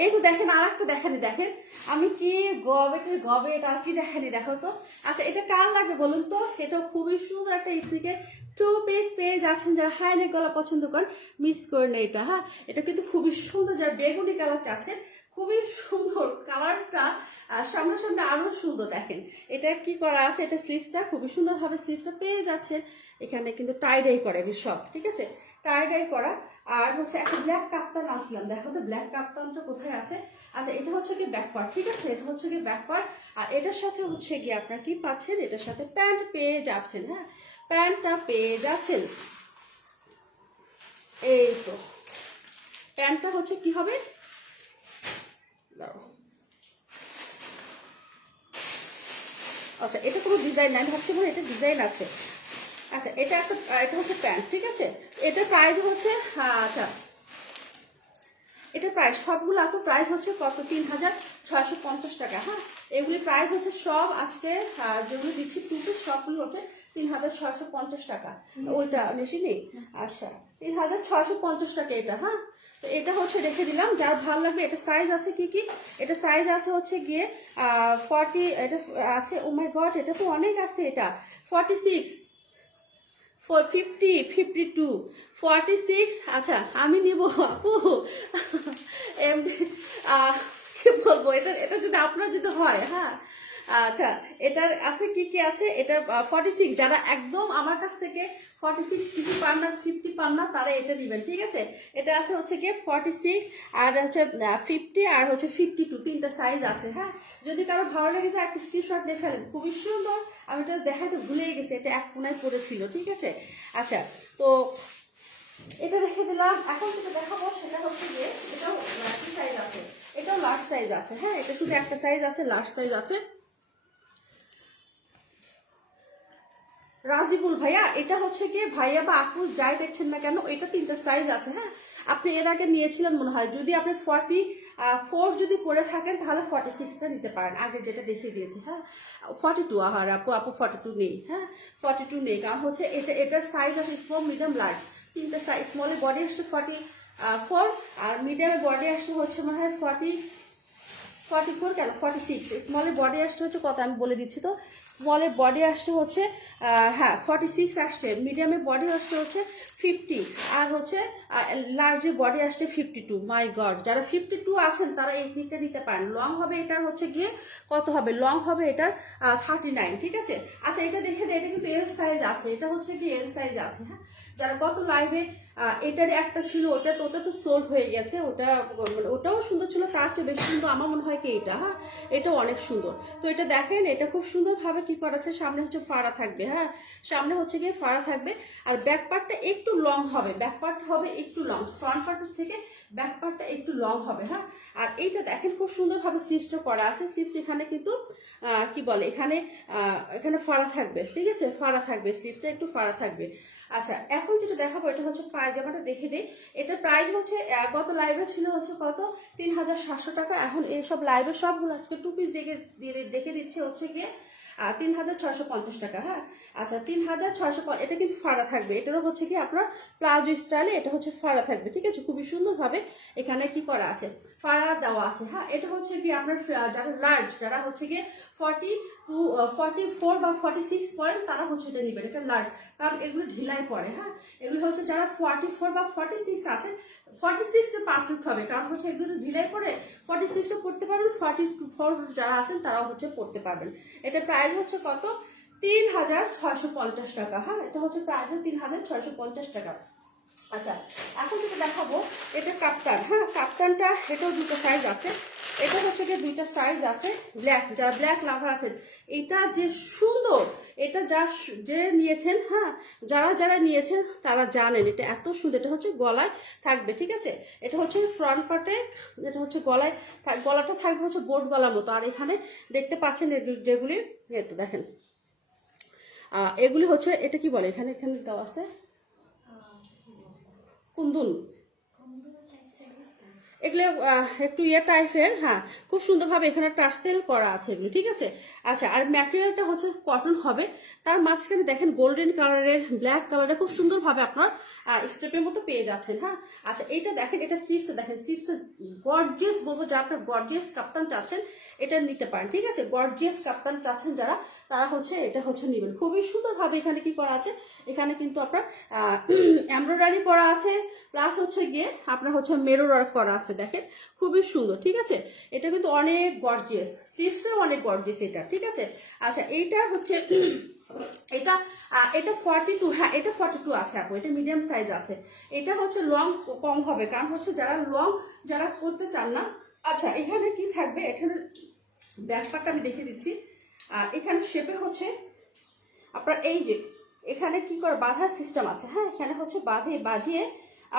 এই তো দেখেন আর একটা দেখানি, দেখেন আমি কি গবে এটা কি দেখানি, দেখো তো। আচ্ছা, এটা কার লাগবে বলুন তো। এটা খুবই সুন্দর একটা ইথনিকে 2 পিস পেয়ে যাচ্ছেন, যারা হাই নেক গলা পছন্দ করেন মিস করেন এটা। হ্যাঁ, এটা কিন্তু খুবই সুন্দর, যারা বেগুনি কালার চাচ্ছেন, খুবই সুন্দর কালারটা। আর সামনে সামনে আরো সুন্দর দেখেন এটা কি করা আছে, এটা স্লিভসটা খুবই সুন্দরভাবে স্লিভসটা পেয়ে যাচ্ছে। এখানে কিন্তু টাই ডাই করা এগুলো সব, ঠিক আছে, টাই ডাই করা। আর হচ্ছে একটা ব্ল্যাক কাপ্তান আসলাম, দেখো তো ব্ল্যাক কাপ্তানটা কোথায় আছে। আচ্ছা এটা হচ্ছে কি ব্যাক পার্ট, ঠিক আছে, এটা হচ্ছে কি ব্যাক পার্ট। আর এটার সাথে হচ্ছে কি আপনারা কি পাচ্ছেন, এটার সাথে প্যান্ট পেয়ে যাচ্ছেন। হ্যাঁ, প্যান্টটা পেয়ে যাচ্ছেন। এই তো প্যান্টটা হচ্ছে কি হবে, দাঁড়াও। আচ্ছা এটা কোনো ডিজাইন নাই, ভাবছি মনে এটা ডিজাইন আছে। আচ্ছা এটা একটা, এটা হচ্ছে প্যান্ট, ঠিক আছে। এটা প্রাইস হচ্ছে, আচ্ছা এটা প্রাইস সবগুলো আপু প্রাইস হচ্ছে কত, 3650 টাকা। হ্যাঁ, এগুলি প্রাইস হচ্ছে সব আজকে যেগুলো দিচ্ছি টু পিস সবগুলো হচ্ছে 3650 টাকা। ওইটা বেশি নেই। আচ্ছা 3650 টাকা এটা। হ্যাঁ, তো এটা হচ্ছে রেখে দিলাম, যার ভালো লাগবে। এটা সাইজ আছে কি কি, এটা সাইজ আছে হচ্ছে গিয়ে 40, এটা আছে, ও মাই গড এটা তো অনেক আছে, এটা 46, 50, 52, 46। আচ্ছা আমি নিব আপু, এমনি কি বলবো, এটা এটা যদি আপনার যদি হয়। হ্যাঁ, আচ্ছা এটার আছে কি কি আছে, এটা 46, যারা একদম আমার কাছ থেকে 46 কিছু পান না, 50 পান না, তারা এটা নেবেন, ঠিক আছে। এটা আছে হচ্ছে গিয়ে 46, আর হচ্ছে 50, আর হচ্ছে 52, তিনটা সাইজ আছে। হ্যাঁ, যদি কারো ভালো লেগেছে একটা স্ক্রিনশট নিয়ে ফেলেন, খুবই সুন্দর। আমি এটা দেখাতে ভুলেই গেছি, এটা এক কোনায় পড়েছিল, ঠিক আছে। আচ্ছা তো এটা রেখে দিলাম। এখন যেটা দেখাবো সেটা হচ্ছে যে এটাও লার্জ সাইজ আছে, এটাও লার্জ সাইজ আছে। হ্যাঁ, এটা শুধু একটা সাইজ আছে, লার্জ সাইজ আছে। রাজিবুল ভাইয়া, এটা হচ্ছে গিয়ে ভাইয়া বা আপু যাই দেখছেন না কেন, এটা তিনটা সাইজ আছে। হ্যাঁ, আপনি এর আগে নিয়েছিলেন মনে হয়, যদি আপনি 44 যদি পরে থাকেন তাহলে 46টা নিতে পারেন, আগে যেটা দেখিয়ে দিয়েছি। হ্যাঁ, 42, আর আপু 42 নেই। হ্যাঁ, 42 নেই, কারণ হচ্ছে এটার সাইজ আছে স্মল, মিডিয়াম, লার্জ, তিনটা সাইজ। স্মলের বডি আসছে 44, আর মিডিয়ামের বডি আসছে হচ্ছে মনে হয় 44 কেন 46। স্মলের বডি আসতে হচ্ছে কত আমি বলে দিচ্ছি তো, স্মলের বডি আসতে হচ্ছে হ্যাঁ 46 আসছে, মিডিয়ামের বডি আসতে হচ্ছে 50, আর হচ্ছে লার্জের বডি আসছে 52। মাই গড, যারা 52 আছেন তারা এই নিকটা নিতে পারেন। লং হবে এটার হচ্ছে গিয়ে কত হবে, লং হবে এটার 39, ঠিক আছে। আচ্ছা এটা দেখে দেয়, এটা কিন্তু এল সাইজ আছে, এটা হচ্ছে কি এল সাইজ আছে। হ্যাঁ, যারা গত লাইভে এটার একটা ছিল, ওটা তো সোল্ড হয়ে গেছে, ওটা মানে ওটাও সুন্দর ছিল, তার চেয়ে বেশি সুন্দর আমার মনে হয় কি এটা। হ্যাঁ, এটাও অনেক সুন্দর। তো এটা দেখেন, এটা খুব সুন্দরভাবে কি করা আছে, সামনে হচ্ছে ফাড়া থাকবে। হ্যাঁ, সামনে হচ্ছে গিয়ে ফাড়া থাকবে, আর ব্যাক পার্টটা একটু লং হবে, ব্যাক পার্ট হবে একটু লং, ফ্রন্ট পার্টের থেকে ব্যাক পার্টটা একটু লং হবে। হ্যাঁ, আর এইটা দেখেন খুব সুন্দরভাবে স্লিভসটা করা আছে। স্লিভস এখানে কিন্তু কি বলে, এখানে এখানে ফাড়া থাকবে, ঠিক আছে, ফাড়া থাকবে, স্লিভসটা একটু ফাড়া থাকবে। আচ্ছা এখন যেটা দেখাবো এটা হচ্ছে পায়জামাটা দেখে দিই। এটার প্রাইস হচ্ছে গত লাইভে ছিল হচ্ছে কত, 3700 টাকা। এখন এইসব লাইভে সবগুলো আজকে টু পিস দেখে দিচ্ছে হচ্ছে গিয়ে 3650 টাকা। হ্যাঁ, আচ্ছা 3650, এটা কিন্তু ফাড়া থাকবে, এটারও হচ্ছে কি আপনার প্লাজো স্টাইলে, এটা হচ্ছে ফাড়া থাকবে, ঠিক আছে, খুবই সুন্দরভাবে এখানে কি করা আছে, ফাড়া দেওয়া আছে। হ্যাঁ, এটা হচ্ছে কি আপনার যারা লার্জ, যারা হচ্ছে গিয়ে 44 বা 46 পরেন তারা হচ্ছে এটা নেবেন, এটা লার্জ, কারণ এগুলো ঢিলাই পড়ে। হ্যাঁ, এগুলো হচ্ছে যারা 44 বা 46 আছে, 46 পারফেক্ট হবে, কারণ হচ্ছে এগুলো ঢিলাই পড়ে, 46 পড়তে পারবেন, 44 যারা আছেন তারাও হচ্ছে পড়তে পারবেন। এটা প্রাইস হচ্ছে কত, 3650 টাকা। হ্যাঁ, এটা হচ্ছে প্রাইস 3650 টাকা। আচ্ছা এখন যেটা দেখাবো এটা কাপ্তান। হ্যাঁ, কাপ্তানটা এটাও দুটো সাইজ আছে, এটা হচ্ছে গিয়ে দুইটা সাইজ আছে। ব্ল্যাক, যারা ব্ল্যাক লাভার আছেন, এটা যে সুন্দর, এটা যে নিয়েছেন, হ্যাঁ যারা নিয়েছেন তারা জানেন এটা এত সুন্দর। এটা হচ্ছে গলায় থাকবে, ঠিক আছে, এটা হচ্ছে ফ্রন্ট পার্টে, এটা হচ্ছে গলায়, গলাটা থাকবে হচ্ছে বোট গলার মতো। আর এখানে দেখতে পাচ্ছেন যেগুলি, তো দেখেন এগুলি হচ্ছে, এটা কি বলে, এখানে এখানে দেওয়া আছে কুন্দুল, এগুলো একটু ইয়ে টাইপের। হ্যাঁ, খুব সুন্দরভাবে এখানে টার্সেল করা আছে এগুলো, ঠিক আছে। আচ্ছা আর ম্যাটেরিয়ালটা হচ্ছে কটন হবে, তার মাঝখানে দেখেন গোল্ডেন কালারের, ব্ল্যাক কালারের খুব সুন্দরভাবে আপনার স্টেপের মতো পেয়ে যাচ্ছেন। হ্যাঁ, আচ্ছা এইটা দেখেন, এটা স্লিভসটা দেখেন, স্লিভসটা গর্জিয়াস বলবো, যা আপনার গর্জিয়াস কাপ্তান চাচ্ছেন এটা নিতে পারেন, ঠিক আছে, গর্জিয়াস কাপ্তান চাচ্ছেন যারা, তারা হচ্ছে এটা হচ্ছে নেবেন। খুবই সুন্দরভাবে এখানে কি করা আছে, এখানে কিন্তু আপনার এমব্রয়ডারি করা আছে, প্লাস হচ্ছে গিয়ে আপনার হচ্ছে মেরো ওয়ার্ক করা আছে। দেখেন খুবই সুন্দর, ঠিক আছে। এটা কিন্তু অনেক গর্জিয়াস, স্লিভসটাও অনেক গর্জিয়াস এটা, ঠিক আছে। আচ্ছা এইটা হচ্ছে এটা এটা 42, হ্যাঁ এটা 42 আছে আপু, এটা মিডিয়াম সাইজ আছে। এটা হচ্ছে লং কম হবে, কারণ হচ্ছে যারা লং যারা করতে চান না। আচ্ছা এখানে কি থাকবে, এখানে ব্যাকপার্টটা আমি দেখিয়ে দিচ্ছি। আর এখানে শেপে হচ্ছে আপনার এই যে এখানে কি করে বাঁধার সিস্টেম আছে, হ্যাঁ এখানে হচ্ছে বাঁধিয়ে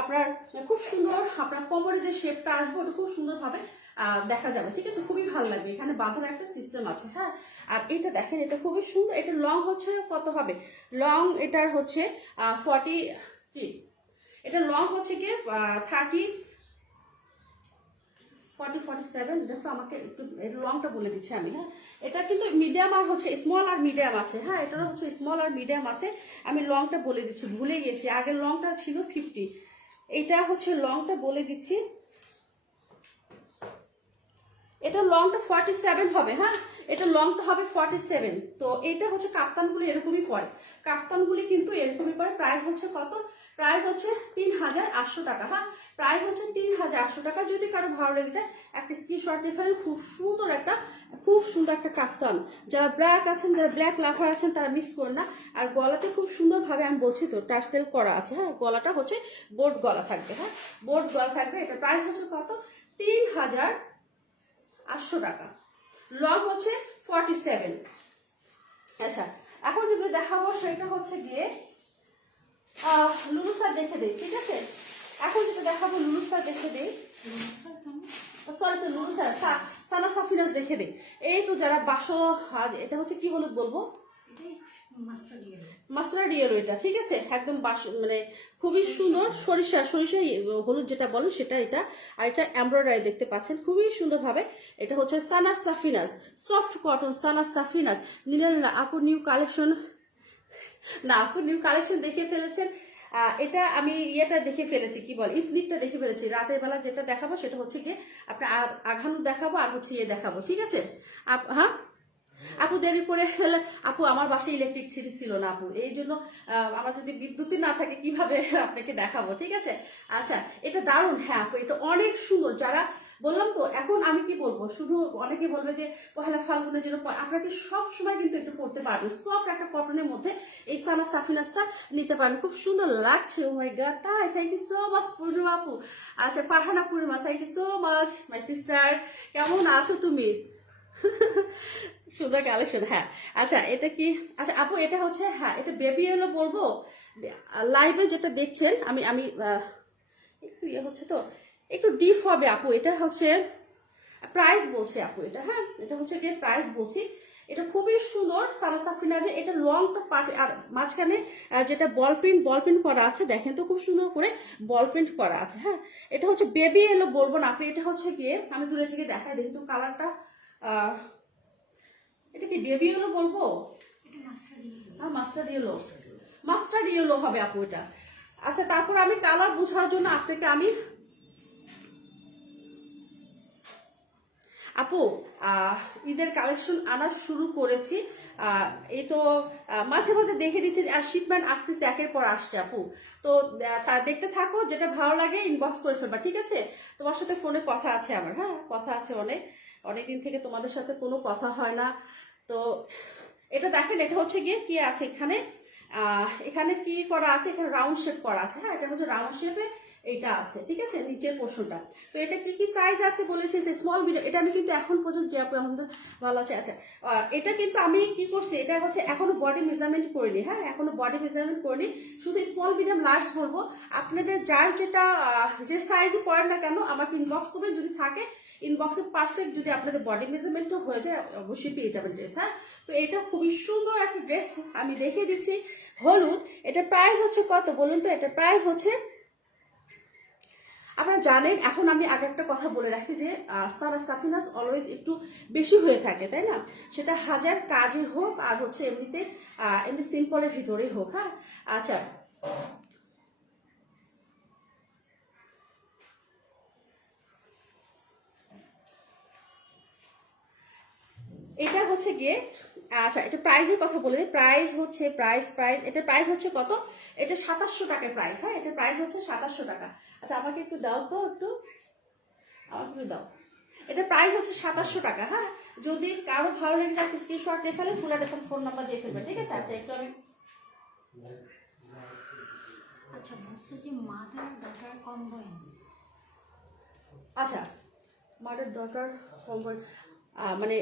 আপনার খুব সুন্দর আপনার কোমরে যে শেপটা আসবে ওটা খুব সুন্দরভাবে দেখা যাবে, ঠিক আছে। খুবই ভালো লাগবে, এখানে বাঁধার একটা সিস্টেম আছে, হ্যাঁ। আর এটা দেখেন এটা খুবই সুন্দর। এটা লং হচ্ছে কত হবে, লং এটার হচ্ছে 40 কি, এটা লং হচ্ছে কি 47। দেখো আমাকে একটু লংটা বলে দিচ্ছি আমি, হ্যাঁ। এটা কিন্তু মিডিয়াম আর হচ্ছে স্মল আর মিডিয়াম আছে, হ্যাঁ এটারও হচ্ছে স্মল আর মিডিয়াম আছে। আমি লংটা বলে দিচ্ছি, ভুলে গেছি, আগের লংটা ছিল 50, এইটা হচ্ছে লংটা বলে দিচ্ছি। এটা লংটা 47 হবে, হ্যাঁ এটা লংটা হবে 47। তো এটা হচ্ছে কাপ্তানগুলি এরকমই পড়ে, কাপ্তানগুলি কিন্তু এরকমই পড়ে। প্রাইস হচ্ছে কত, প্রাইস হচ্ছে 3800 টাকা, হ্যাঁ প্রাইস হচ্ছে 3800 টাকা। যদি কারো ভালো লেগে যায় একটা স্ক্রিনশট নিয়ে ফেলেন, খুব সুন্দর একটা কাপ্তান। যারা ব্ল্যাক আছেন, যারা ব্ল্যাক লাভার আছেন তারা মিস করেন না। আর গলাতে খুব সুন্দরভাবে আমি বলছি তো টার্সেল করা আছে, হ্যাঁ গলাটা হচ্ছে বোর্ড গলা থাকবে, হ্যাঁ বোর্ড গলা থাকবে। এটা প্রাইস হচ্ছে কত, 3800 টাকা, লং হচ্ছে 47। আচ্ছা এখন যেগুলো দেখাবো সেটা হচ্ছে গিয়ে লুলুসার দেখে দিই, ঠিক আছে। এখন যেটা দেখাবো লুলুসার দেখে দিই, সরি লুলুসার সানা সাফিনাস দেখে দিই। এই তো যারা বাসো, এটা হচ্ছে কি হলুদ বলবো, মাস্টার্ড ইয়েলো, এটা ঠিক আছে একদম মানে খুবই সুন্দর, সরিষা হলুদ যেটা বলো সেটা এটা। আর এটা এমব্রয়ডারি দেখতে পাচ্ছেন খুবই সুন্দরভাবে। এটা হচ্ছে সানা সাফিনাস সফট কটন সানা সাফিনাস। নিলেন না আপু নিউ কালেকশন, না আপু নিউ কালেকশন দেখে ফেলেছেন। এটা আমি ইয়েটা দেখে ফেলেছি, কি বল ইথনিকটা দেখে ফেলেছি। রাতের বেলা যেটা দেখাবো সেটা হচ্ছে কি আপনার আঘানু দেখাবো আর হচ্ছে ইয়ে দেখাবো, ঠিক আছে। হ্যাঁ আপু দেরি করে ফেলে, আপু আমার বাসায় ইলেকট্রিক ছিল না আপু, এই জন্য আমার যদি বিদ্যুৎই না থাকে কিভাবে আপনাকে দেখাবো, ঠিক আছে। আচ্ছা এটা দারুণ, হ্যাঁ আপু এটা অনেক সুন্দর। যারা বললাম তো, এখন আমি কি বলবো, শুধু অনেকে বলবে যে পহেলা ফাল্গুনের জন্য আপনাকে সব সময় কিন্তু একটু পড়তে পারবেন। সফট একটা কটনের মধ্যে এই সানা সাফিনাসটা নিতে পারেন, খুব সুন্দর লাগছে। ও মাই গড, তাই thank you so much Purnima আপু। আচ্ছা Farhana Purnima, thank you so much my sister, কেমন আছো তুমি? সুন্দর কালেকশন, হ্যাঁ। আচ্ছা এটা কি, আচ্ছা আপু এটা হচ্ছে, হ্যাঁ এটা বেবি এলো বলবো, লাইভে যেটা দেখছেন আমি একটু ইয়ে হচ্ছে তো একটু ডিপ হবে আপু। এটা হচ্ছে প্রাইস বলছে আপু এটা, হ্যাঁ এটা হচ্ছে গিয়ে প্রাইস বলছি। এটা খুবই সুন্দর সানা সাফিনাজে, এটা লংটা আর মাঝখানে যেটা বল প্রিন্ট করা আছে, দেখেন তো খুব সুন্দর করে বল প্রিন্ট করা আছে, হ্যাঁ। এটা হচ্ছে বেবি এলো বলবো না আপনি, এটা হচ্ছে গিয়ে আমি দূরে থেকে দেখাই, দেখি তো কালারটা, এটা কি বেবি ইয়েলো বলবো, মাস্টার্ড ইয়েলো হবে আপু এটা। আচ্ছা তারপর আমি কালার বোঝার জন্য আপনাকে আমি আপু ঈদের কালেকশন আনা শুরু করেছি, এই তো মাঝে মাঝে দেখে দিচ্ছে আর শিপমেন্ট আস্তে আস্তে একের পর আসছে আপু। তো দেখতে থাকো, যেটা ভালো লাগে ইনবক্স করে ফেলবা, ঠিক আছে। তোমার সাথে ফোনে কথা আছে আমার, হ্যাঁ কথা আছে অনেকদিন থেকে তোমাদের সাথে কোনো কথা হয় না। তো এটা দেখেন, এটা হচ্ছে গিয়ে কি আছে এখানে, এখানে কি করা আছে, এখানে রাউন্ড শেপ করা আছে, হ্যাঁ এটা হচ্ছে রাউন্ড শেপে এইটা আছে, ঠিক আছে নিচের পোর্শনটা। তো এটা কি কি সাইজ আছে বলেছে, স্মল মিডিয়াম, এটা আমি কিন্তু এখন পর্যন্ত যে আমাদের ভালো আছে। আচ্ছা এটা কিন্তু আমি কি করছি, এটা হচ্ছে এখনো বডি মেজারমেন্ট করিনি, হ্যাঁ এখনো বডি মেজারমেন্ট করিনি, শুধু স্মল মিডিয়াম লার্জ বলবো। আপনাদের যার যেটা যে সাইজে পড়েন না কেন আমাকে ইনবক্স করবেন, যদি থাকে ইনবক্সে পারফেক্ট, যদি আপনাদের বডি মেজারমেন্টও হয়ে যায় অবশ্যই পেয়ে যাবেন ড্রেস, হ্যাঁ। তো এটা খুবই সুন্দর একটা ড্রেস আমি দেখিয়ে দিচ্ছি, হলুদ। এটা প্রাইস হচ্ছে কত বলুন তো, এটা প্রাইস হচ্ছে, আপনারা জানেন এখন আমি আগে একটা কথা বলে রাখি যে সানা সাফিনাস অলওয়েজ একটু বেশি হয়ে থাকে, তাই না, সেটা হাজার কাজে হোক আর হচ্ছে এমনি সিম্পলের ভিতরেই হোক, হ্যাঁ। আচ্ছা এটা হচ্ছে গিয়ে, আচ্ছা এটা প্রাইসের কথা বলে দিই, প্রাইস হচ্ছে এটা প্রাইস হচ্ছে কত, এটা 2700 টাকার প্রাইস, হ্যাঁ এটা প্রাইস হচ্ছে 2700 টাকা। আচ্ছা আমাকে একটু দাও তো একটু, আমার তুমি দাও। এটা প্রাইস হচ্ছে 2700 টাকা। হ্যাঁ, যদি কারো ভালো লেগে যায় স্ক্রিনশট নিয়ে ফেলে, ফুল অ্যাড্রেস ফোন নাম্বার দিয়ে ফেলবেন, ঠিক আছে? আচ্ছা একটু আমি আচ্ছা বলছে যে মাদার ডটার কম্বাইন। আচ্ছা মাদার ডটার কম্বাইন মানে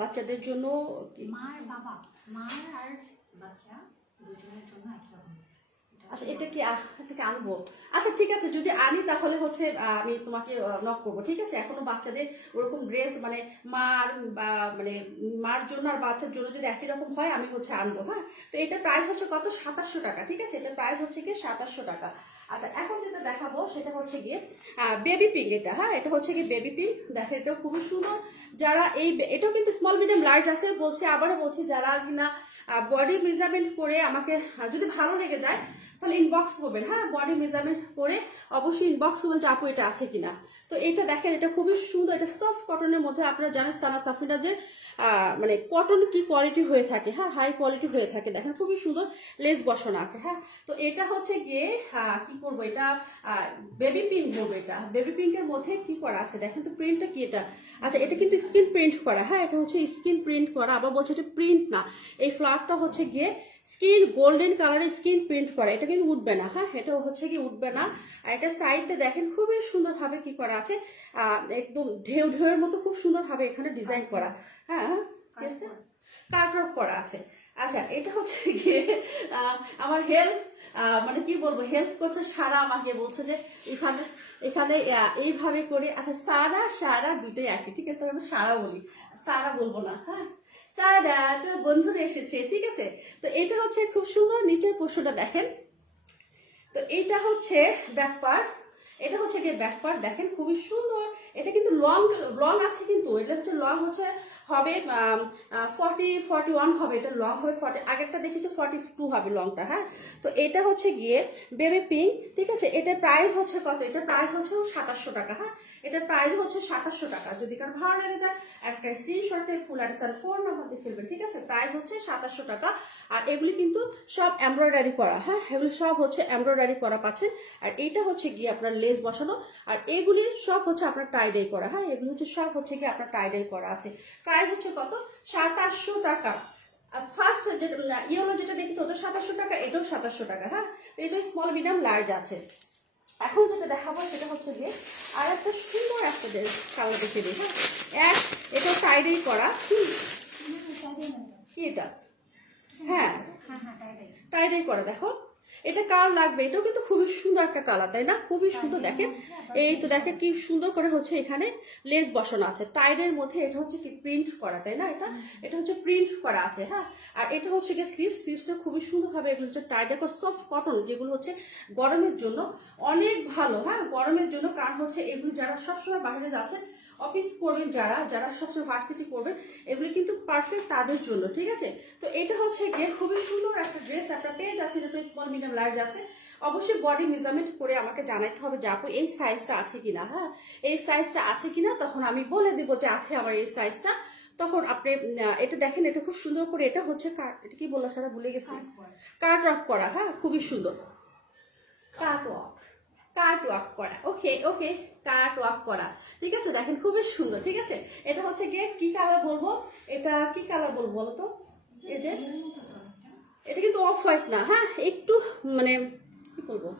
বাচ্চাদের জন্য কি? মার বাবা, মার আর বাচ্চা দুজনের জন্য একরকম। আচ্ছা এটা কি থেকে আনবো? আচ্ছা ঠিক আছে, যদি আনি তাহলে হচ্ছে আমি তোমাকে নক করবো, ঠিক আছে? এখনো বাচ্চাদের ওরকম ড্রেস মানে মার বা মানে মার জন্য আর বাচ্চার জন্য যদি একই রকম হয় আমি হচ্ছে আনবো। হ্যাঁ, তো এটা প্রাইস হচ্ছে কত? 2700 টাকা, ঠিক আছে? এটা প্রাইস হচ্ছে কি 2700 টাকা। আচ্ছা এখন যেটা দেখাবো সেটা হচ্ছে গিয়ে বেবি পিঙ্ক। এটা হ্যাঁ, এটা হচ্ছে গিয়ে বেবি পিঙ্ক। দেখেন এটা খুবই সুন্দর। যারা এটাও কিন্তু স্মল মিডিয়াম লার্জ আছে, বলছি আবারও বলছি, যারা কিনা বডি মেজারমেন্ট করে আমাকে যদি ভালো লেগে যায় তাহলে ইনবক্স করবেন। হ্যাঁ, বডি মেজারমেন্ট করে অবশ্যই ইনবক্স করবেন যে আপু এটা আছে কিনা। তো এটা দেখেন এটা খুবই সুন্দর। এটা সফট কটনের মধ্যে। আপনারা জানেন সানা সাফিনা যে মানে কটন কি কোয়ালিটি হয়ে থাকে, হ্যাঁ হাই কোয়ালিটি হয়ে থাকে। দেখেন খুবই সুন্দর লেস বসানো আছে। হ্যাঁ, তো এটা হচ্ছে গিয়ে কি করবো, এটা বেবি পিঙ্ক বলবো। এটা বেবি পিঙ্কের মধ্যে কি করা আছে দেখেন তো, প্রিন্টটা কি এটা? আচ্ছা এটা কিন্তু স্ক্রিন প্রিন্ট করা। হ্যাঁ, এটা হচ্ছে স্ক্রিন প্রিন্ট করা। আবার বলছে এটা প্রিন্ট না, এই ফ্লাওয়ারটা হচ্ছে গিয়ে স্কিন গোল্ডেন কালারের স্কিন প্রিন্ট করা। এটা কিন্তু উঠবে না। হ্যাঁ, এটা হচ্ছে কি উঠবে না। আর এটা সাইডে দেখেন খুবই সুন্দরভাবে কি করা আছে, একদম ঢেউ ঢেউয়ের মতো খুব সুন্দরভাবে এখানে ডিজাইন করা। হ্যাঁ, কাটওয়ার্ক করা আছে। আচ্ছা এটা হচ্ছে গিয়ে আমার হেল্প মানে কি বলবো, হেল্প করছে সারা। আমাকে বলছে যে এখানে এখানে এইভাবে করে। আচ্ছা সারা দুটোই একই, ঠিক আছে? আমি সারা বলি, সারা বলবো না। হ্যাঁ, সারা তো বন্ধুরা এসেছে, ঠিক আছে? তো এটা হচ্ছে খুব সুন্দর। নিচের পোর্শনটা দেখেন। তো এইটা হচ্ছে ব্যাক পার্ট, এটা হচ্ছে গিয়ে ব্যাক পার্ট। দেখেন খুবই সুন্দর। এটা কিন্তু লং আছে, কিন্তু এটা হচ্ছে লং হচ্ছে হবে 41 হবে। এটা লং হবে 40, আগেরটা দেখেছি 42 হবে লংটা। হ্যাঁ, তো এটা হচ্ছে গিয়ে বেবি পিঙ্ক, ঠিক আছে? এটার প্রাইস হচ্ছে কত? এটার প্রাইস হচ্ছে 2700 টাকা। হ্যাঁ, এটার প্রাইস হচ্ছে 2700 টাকা। যদি কারো ভালো লেগে যায় একটা স্ক্রিনশটে ফুল অ্যাড্রেস আর ফোন নাম্বার দিয়ে ফেলবেন, ঠিক আছে? প্রাইস হচ্ছে 2700 টাকা। আর এগুলি কিন্তু সব এমব্রয়ডারি করা। হ্যাঁ, এগুলি সব হচ্ছে এমব্রয়ডারি করা পাচ্ছেন। আর এইটা হচ্ছে গিয়ে আপনার লেস বসানো। আর এগুলি সব হচ্ছে আপনার টাইডাই করা। হ্যাঁ, এগুলি হচ্ছে সব হচ্ছে গিয়ে আপনার টাইডাই করা আছে। প্রাইস হচ্ছে কত? 2700 টাকা। ফার্স্ট যেটা ইয়েলো যেটা দেখেছি ওটা 2700 টাকা, এটাও 2700 টাকা। হ্যাঁ, তো এটা স্মল মিডিয়াম লার্জ আছে। এখন যেটা দেখাবো সেটা হচ্ছে গিয়ে আর একটা সুন্দর একটা কালার দেখে দিই। হ্যাঁ, এটা টাইডাই করা। কি এটা? হ্যাঁ, টাইডাই করা। দেখো এটা কার লাগবে, এটাও কিন্তু খুবই সুন্দর একটা কালার, তাই না? খুবই সুন্দর। দেখেন এই তো দেখেন কি সুন্দর করে হচ্ছে এখানে লেস বসানো আছে টাইডের মধ্যে। এটা হচ্ছে কি প্রিন্ট করা, তাই না? এটা হচ্ছে প্রিন্ট করা আছে। হ্যাঁ, আর এটা হচ্ছে কি স্লিভসটা খুবই সুন্দরভাবে। এগুলো হচ্ছে টাইডের সফট কটন, যেগুলো হচ্ছে গরমের জন্য অনেক ভালো। হ্যাঁ, গরমের জন্য। কারণ হচ্ছে এগুলো যারা সবসময় বাইরে যাচ্ছেন, অফিস করবেন, যারা সবসময় ভার্সিটি করবেন, এগুলি কিন্তু পারফেক্ট তাদের জন্য, ঠিক আছে? তো এটা হচ্ছে গিয়ে খুবই সুন্দর একটা ড্রেস আপনারা পেয়ে যাচ্ছেন। এটা স্মল মিডিয়াম লার্জ আছে। অবশ্যই বডি মেজারমেন্ট করে আমাকে জানাতে হবে যে আপু এই সাইজটা আছে কিনা। হ্যাঁ, এই সাইজটা আছে কিনা, তখন আমি বলে দিব যে আছে আমার এই সাইজটা। তখন আপনি এটা দেখেন, এটা খুব সুন্দর করে। এটা হচ্ছে এটা কি বললাম সেটা ভুলে গেছি, কাটওয়ার্ক করা। হ্যাঁ, খুবই সুন্দর কাটওয়ার্ক করা। ওকে ওকে, কাটওয়ার্ক করা, ঠিক আছে? দেখেন খুবই সুন্দর, ঠিক আছে? এটা হচ্ছে গিয়ে কি কালার বলবো, এটা কি কালার বলবো বলো তো? এই যে এটা কিন্তু অফ হোয়াইট না। হ্যাঁ, একটু মানে কি বলবো,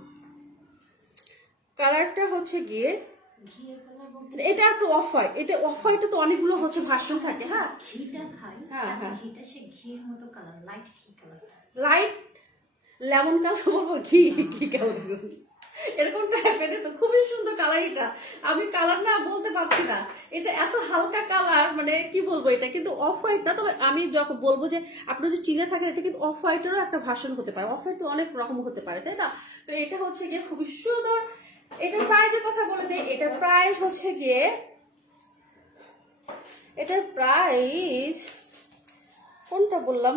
কালারটা হচ্ছে গিয়ে এটা একটু অফ হোয়াইট। এটা অফ হোয়াইটে তো অনেকগুলো হচ্ছে ভার্সন থাকে। হ্যাঁ, ঘিটা খাই। হ্যাঁ হ্যাঁ, ঘিটা সে ঘির মতো কালার, লাইট ঘি কালার, লাইট লেমন কালার বলবো, ঘি কালার এরকম টাইপের। তো খুবই সুন্দর কালার। এটা আমি কালার না বলতে পারছি না, এটা এত হালকা কালার, মানে কি বলবো, এটা কিন্তু অফ হোয়াইট না। তবে আমি যখন বলবো যে আপনি যদি চিনে থাকেন, এটা কিন্তু অফ হোয়াইটেরও একটা ভার্সন হতে পারে। অফ হোয়াইট তো অনেক রকম হতে পারে, তাই না? তো এটা হচ্ছে গিয়ে খুবই সুন্দর। এটার প্রাইসের কথা বলে দেয়। এটার প্রাইস হচ্ছে গিয়ে, এটার প্রাইস কোনটা বললাম,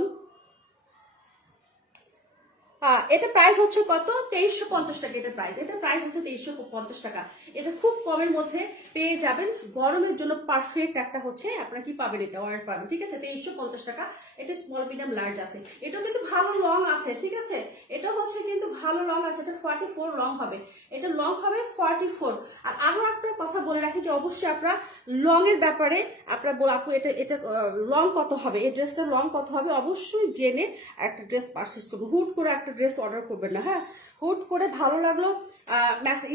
এটা প্রাইস হচ্ছে কত 2350 টাকা। এটা প্রাইস হচ্ছে 2350 টাকা। এটা খুব কমের মধ্যে পেয়ে যাবেন। গরমের জন্য পারফেক্ট একটা হচ্ছে আপনারা কি পাবেন, এটা অর্ডার পাবেন, ঠিক আছে। 2350 টাকা। এটা স্মল মিডিয়াম লার্জ আছে। এটাও কিন্তু ভালো লং আছে, ঠিক আছে। এটা হচ্ছে কিন্তু ভালো লং আছে। এটা 44 লং হবে। এটা লং হবে 44। আর আরো একটা কথা বলে রাখি যে অবশ্যই আপনারা লং এর ব্যাপারে আপনারা বল আপু এটা এটা লং কত হবে, এই ড্রেসটা লং কত হবে অবশ্যই জেনে একটা ড্রেস পারচেজ করবেন। হুট করে একটা ড্রেস অর্ডার করবেন না, হ্যাঁ। হুট করে ভালো লাগলো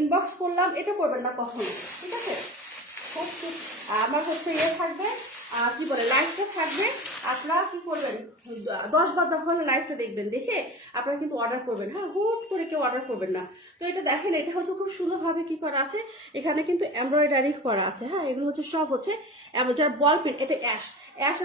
ইনবক্স করলাম এটা করবেন না কখনো, ঠিক আছে। আমার হচ্ছে ইয়ে থাকবে কি বলে লাইভটা থাকবে, আপনারা কি করবেন 10 বার দখল লাইভটা দেখবেন, দেখে আপনারা কিন্তু অর্ডার করবেন, হ্যাঁ। হুট করে কেউ অর্ডার করবেন না। তো এটা দেখেন, এটা হচ্ছে খুব সুন্দরভাবে কি করা আছে, এখানে কিন্তু এমব্রয়ডারি করা আছে, হ্যাঁ। এগুলো হচ্ছে সব হচ্ছে যারা বল প্রিন্ট, এটা অ্যাশ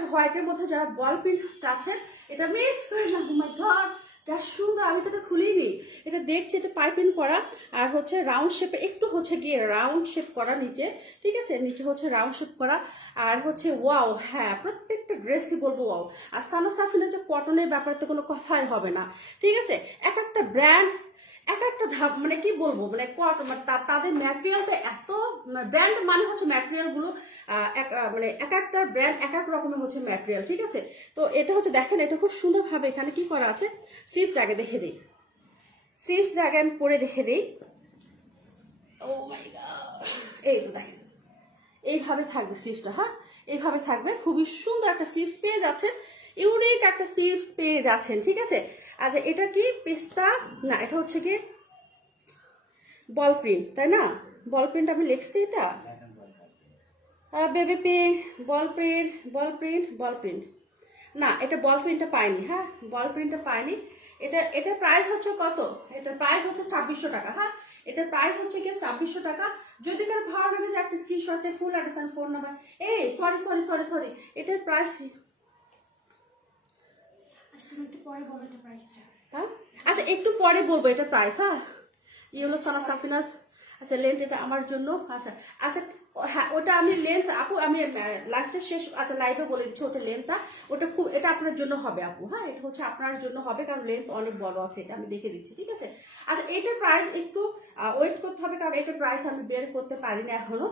আর হোয়াইটের মধ্যে যারা বল প্রিন্ট চাচ্ছেন এটা মিস করে না। মাই গড যা সুন্দর, আমি তো এটা খুলিনি, এটা দেখছি। এটা পাইপিং করা আর হচ্ছে রাউন্ড শেপে একটু হচ্ছে গিয়ে রাউন্ড শেপ করা নিচে, ঠিক আছে। নিচে হচ্ছে রাউন্ড শেপ করা আর হচ্ছে ওয়াও, হ্যাঁ প্রত্যেকটা ড্রেসই বলবো ওয়াও। আর সানা সাফিনের যে কটনের ব্যাপারে তো কোনো কথাই হবে না, ঠিক আছে। এক একটা ব্র্যান্ড এক একটা ধাপ মানে কি বলবো মানে তাদের ম্যাটেরিয়ালটা এত, ব্র্যান্ড মানে হচ্ছে ম্যাটেরিয়াল গুলো মানে এক একটা ব্র্যান্ড এক এক রকমের হচ্ছে ম্যাটেরিয়াল, ঠিক আছে। তো এটা হচ্ছে দেখেন, এটা খুব সুন্দরভাবে এখানে কি করা আছে, সিপস আগে দেখে দিই, সিপস আগে আমি পরে দেখে দিই। ও মাই গড, এই তো দেখেন এইভাবে থাকবে সিপসটা, হ্যাঁ এইভাবে থাকবে। খুবই সুন্দর একটা সিপস পেয়ে যাচ্ছেন, ইউনিক একটা সিপস পেয়ে যাচ্ছেন, ঠিক আছে। আচ্ছা এটা কি পেস্তা না, এটা হচ্ছে কি বল প্রিন্ট, তাই না? বল প্রিন্ট আমি লিখছি এটা বেবি পিঙ্ক বল প্রিন্ট বল প্রিন্ট বল প্রিন্ট না, এটা বল প্রিন্টটা পাইনি, হ্যাঁ বল প্রিন্টটা পাইনি। এটা প্রাইস হচ্ছে কত, এটার প্রাইস হচ্ছে 2600 টাকা, হ্যাঁ এটার প্রাইস হচ্ছে কি 2600 টাকা। যদি কারো ভালো লাগে যে একটা স্ক্রিনশটে ফুল অ্যাড্রেস আর ফোন নাম্বার, এই সরি এটার প্রাইস একটু পরে বলো এটা প্রাইসটা। হ্যাঁ আচ্ছা একটু পরে বলবো এটা প্রাইস, হ্যাঁ ইয়েলো সানা সাফিনাস। আচ্ছা লেন্থ এটা আমার জন্য, আচ্ছা আচ্ছা হ্যাঁ ওটা আমি লেন্থ আপু আমি লাইভটা শেষ, আচ্ছা লাইভে বলে দিচ্ছি ওটা লেন্থটা, ওটা খুব এটা আপনার জন্য হবে আপু, হ্যাঁ এটা হচ্ছে আপনার জন্য হবে কারণ লেন্থ অনেক বড় আছে, এটা আমি দেখে দিচ্ছি, ঠিক আছে। আচ্ছা এটার প্রাইস একটু ওয়েট করতে হবে কারণ এটার প্রাইস আমি বের করতে পারি না এখনো।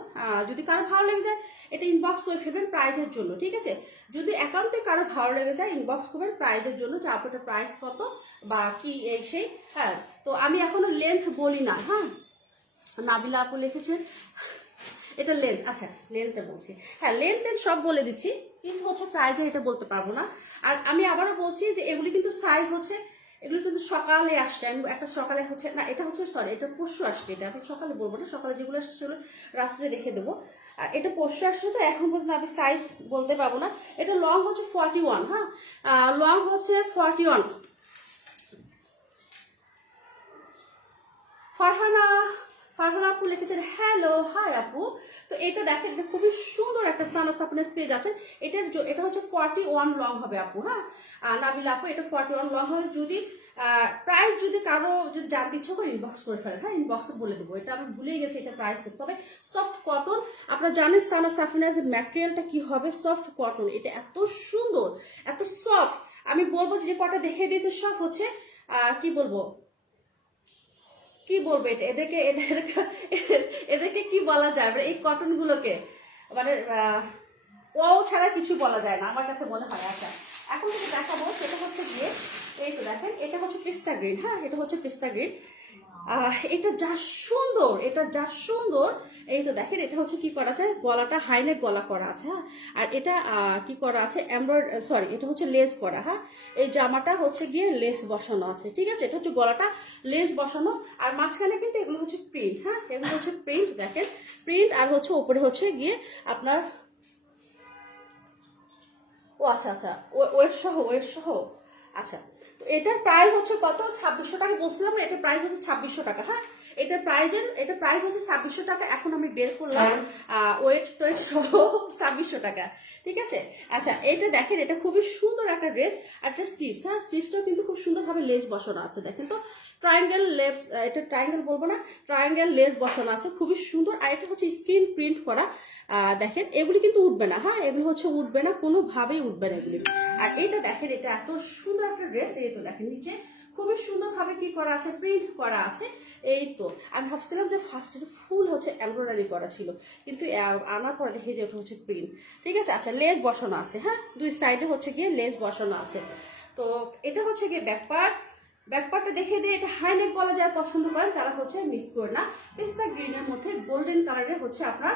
যদি কারো ভালো লেগে যায় এটা ইনবক্স করে ফেলবেন প্রাইজের জন্য, ঠিক আছে। যদি একান্তে কারো ভালো লেগে যায় ইনবক্স করবেন প্রাইজের জন্য যে আপনার প্রাইস কত বা কি এই সেই, হ্যাঁ। তো আমি এখনো লেন্থ বলি না, হ্যাঁ নাবিলা আপু লিখেছেন এটা লেন্থ, আচ্ছা লেন্থটা বলছি, হ্যাঁ লেন্থ সব বলে দিচ্ছি কিন্তু হচ্ছে প্রাইজে এটা বলতে পারবো না। আর আমি আবারও বলছি যে এগুলি কিন্তু সাইজ হচ্ছে, এগুলো কিন্তু সকালে আসছে, আমি একটা সকালে হচ্ছে না এটা হচ্ছে সরি এটা পরশু আসছে, এটা আমি সকালে বলবো না, সকালে যেগুলো আসছে সেগুলো রাত্রে রেখে দেবো। আর এটা পরশু আসছে তো এখন পর্যন্ত আমি সাইজ বলতে পারবো না। এটা লং হচ্ছে 41, হ্যাঁ লং হচ্ছে 41। ফারহানা আপু লিখেছেন হ্যালো হাই আপু। তো এটা দেখেন এটা খুবই সুন্দর একটা সানা সাফিনাস পেজ আছে। এটা হচ্ছে 41 লং হবে আপু, হ্যাঁ নাবিলা আপু এটা 41 লং হবে। যদি প্রাইস যদি কারো যদি জানতে ইচ্ছা করে ইনবক্স করে ফেলেন, হ্যাঁ ইনবক্সে বলে দেবো, এটা আমি ভুলেই গেছি এটা প্রাইস করতে হবে। সফট কটন, আপনারা জানেন সানা সাফিনাসের ম্যাটেরিয়ালটা কি হবে, সফট কটন, এটা এত সুন্দর এত সফট। আমি বলবো যে কটা দেখে দিয়েছে সব হচ্ছে কি বলবো এটা এদেরকে কি বলা যায় মানে এই কটন গুলোকে মানে ও ছাড়া কিছু বলা যায় না আমার কাছে মনে হয়। আচ্ছা এখন যেটা দেখাবো সেটা হচ্ছে গিয়ে এই তো দেখেন এটা হচ্ছে পিস্তা গ্রিন, হ্যাঁ এটা হচ্ছে পিস্তা গ্রিন। এটা যা সুন্দর, এটা যা সুন্দর, এই তো দেখেন এটা হচ্ছে কি করা আছে গলাটা হাইনেক গলা করা আছে, হ্যাঁ আর এটা কি করা আছে সরি এটা হচ্ছে লেস করা, হ্যাঁ এই জামাটা হচ্ছে গিয়ে লেস বসানো আছে, ঠিক আছে। এটা হচ্ছে গলাটা লেস বসানো আর মাঝখানে কিন্তু এগুলো হচ্ছে প্রিন্ট, হ্যাঁ এগুলো হচ্ছে প্রিন্ট, দেখেন প্রিন্ট আর হচ্ছে উপরে হচ্ছে গিয়ে আপনার ও আচ্ছা আচ্ছা ওয়েট সহ আচ্ছা। তো এটার প্রাইস হচ্ছে কত 2600 টাকা বলছিলাম না, এটার প্রাইস হচ্ছে 2600 টাকা, হ্যাঁ এটার প্রাইস হচ্ছে 2600 টাকা। এখন আমি বের করলাম ওয়েট সহ 2600 টাকা, ঠিক আছে। আচ্ছা এটা দেখেন এটা খুবই সুন্দর একটা ড্রেস আর একটা স্লিভস, হ্যাঁ স্লিভসটাও কিন্তু খুব সুন্দরভাবে লেস বসানো আছে, দেখেন তো ট্রায়াঙ্গেল লেস, এটা ট্রায়াঙ্গেল বলবো না ট্রায়াঙ্গেল লেস বসানো আছে খুবই সুন্দর। আর এটা হচ্ছে স্ক্রিন প্রিন্ট করা, দেখেন এগুলি কিন্তু উঠবে না, হ্যাঁ এগুলো হচ্ছে উঠবে না কোনোভাবেই উঠবে না এগুলি। আর এটা দেখেন এটা এত সুন্দর একটা ড্রেস, এই তো দেখেন নিচে খুবই সুন্দরভাবে কি করা আছে, প্রিন্ট করা আছে। এই তো আমি ভাবছিলাম যে ফার্স্ট এটা ফুল হচ্ছে এমব্রয়ডারি করা ছিল, কিন্তু আনার পরে দেখি যে ওটা হচ্ছে প্রিন্ট। ঠিক আছে, আচ্ছা লেস বসানো আছে, হ্যাঁ দুই সাইডে হচ্ছে গিয়ে লেস বসানো আছে। তো এটা হচ্ছে গিয়ে ব্যাকপার্টটা দেখে দিয়ে, এটা হাইনেক গলা যারা পছন্দ করেন তারা হচ্ছে মিস করে না। পিস্তা গ্রিনের মধ্যে গোল্ডেন কালারের হচ্ছে আপনার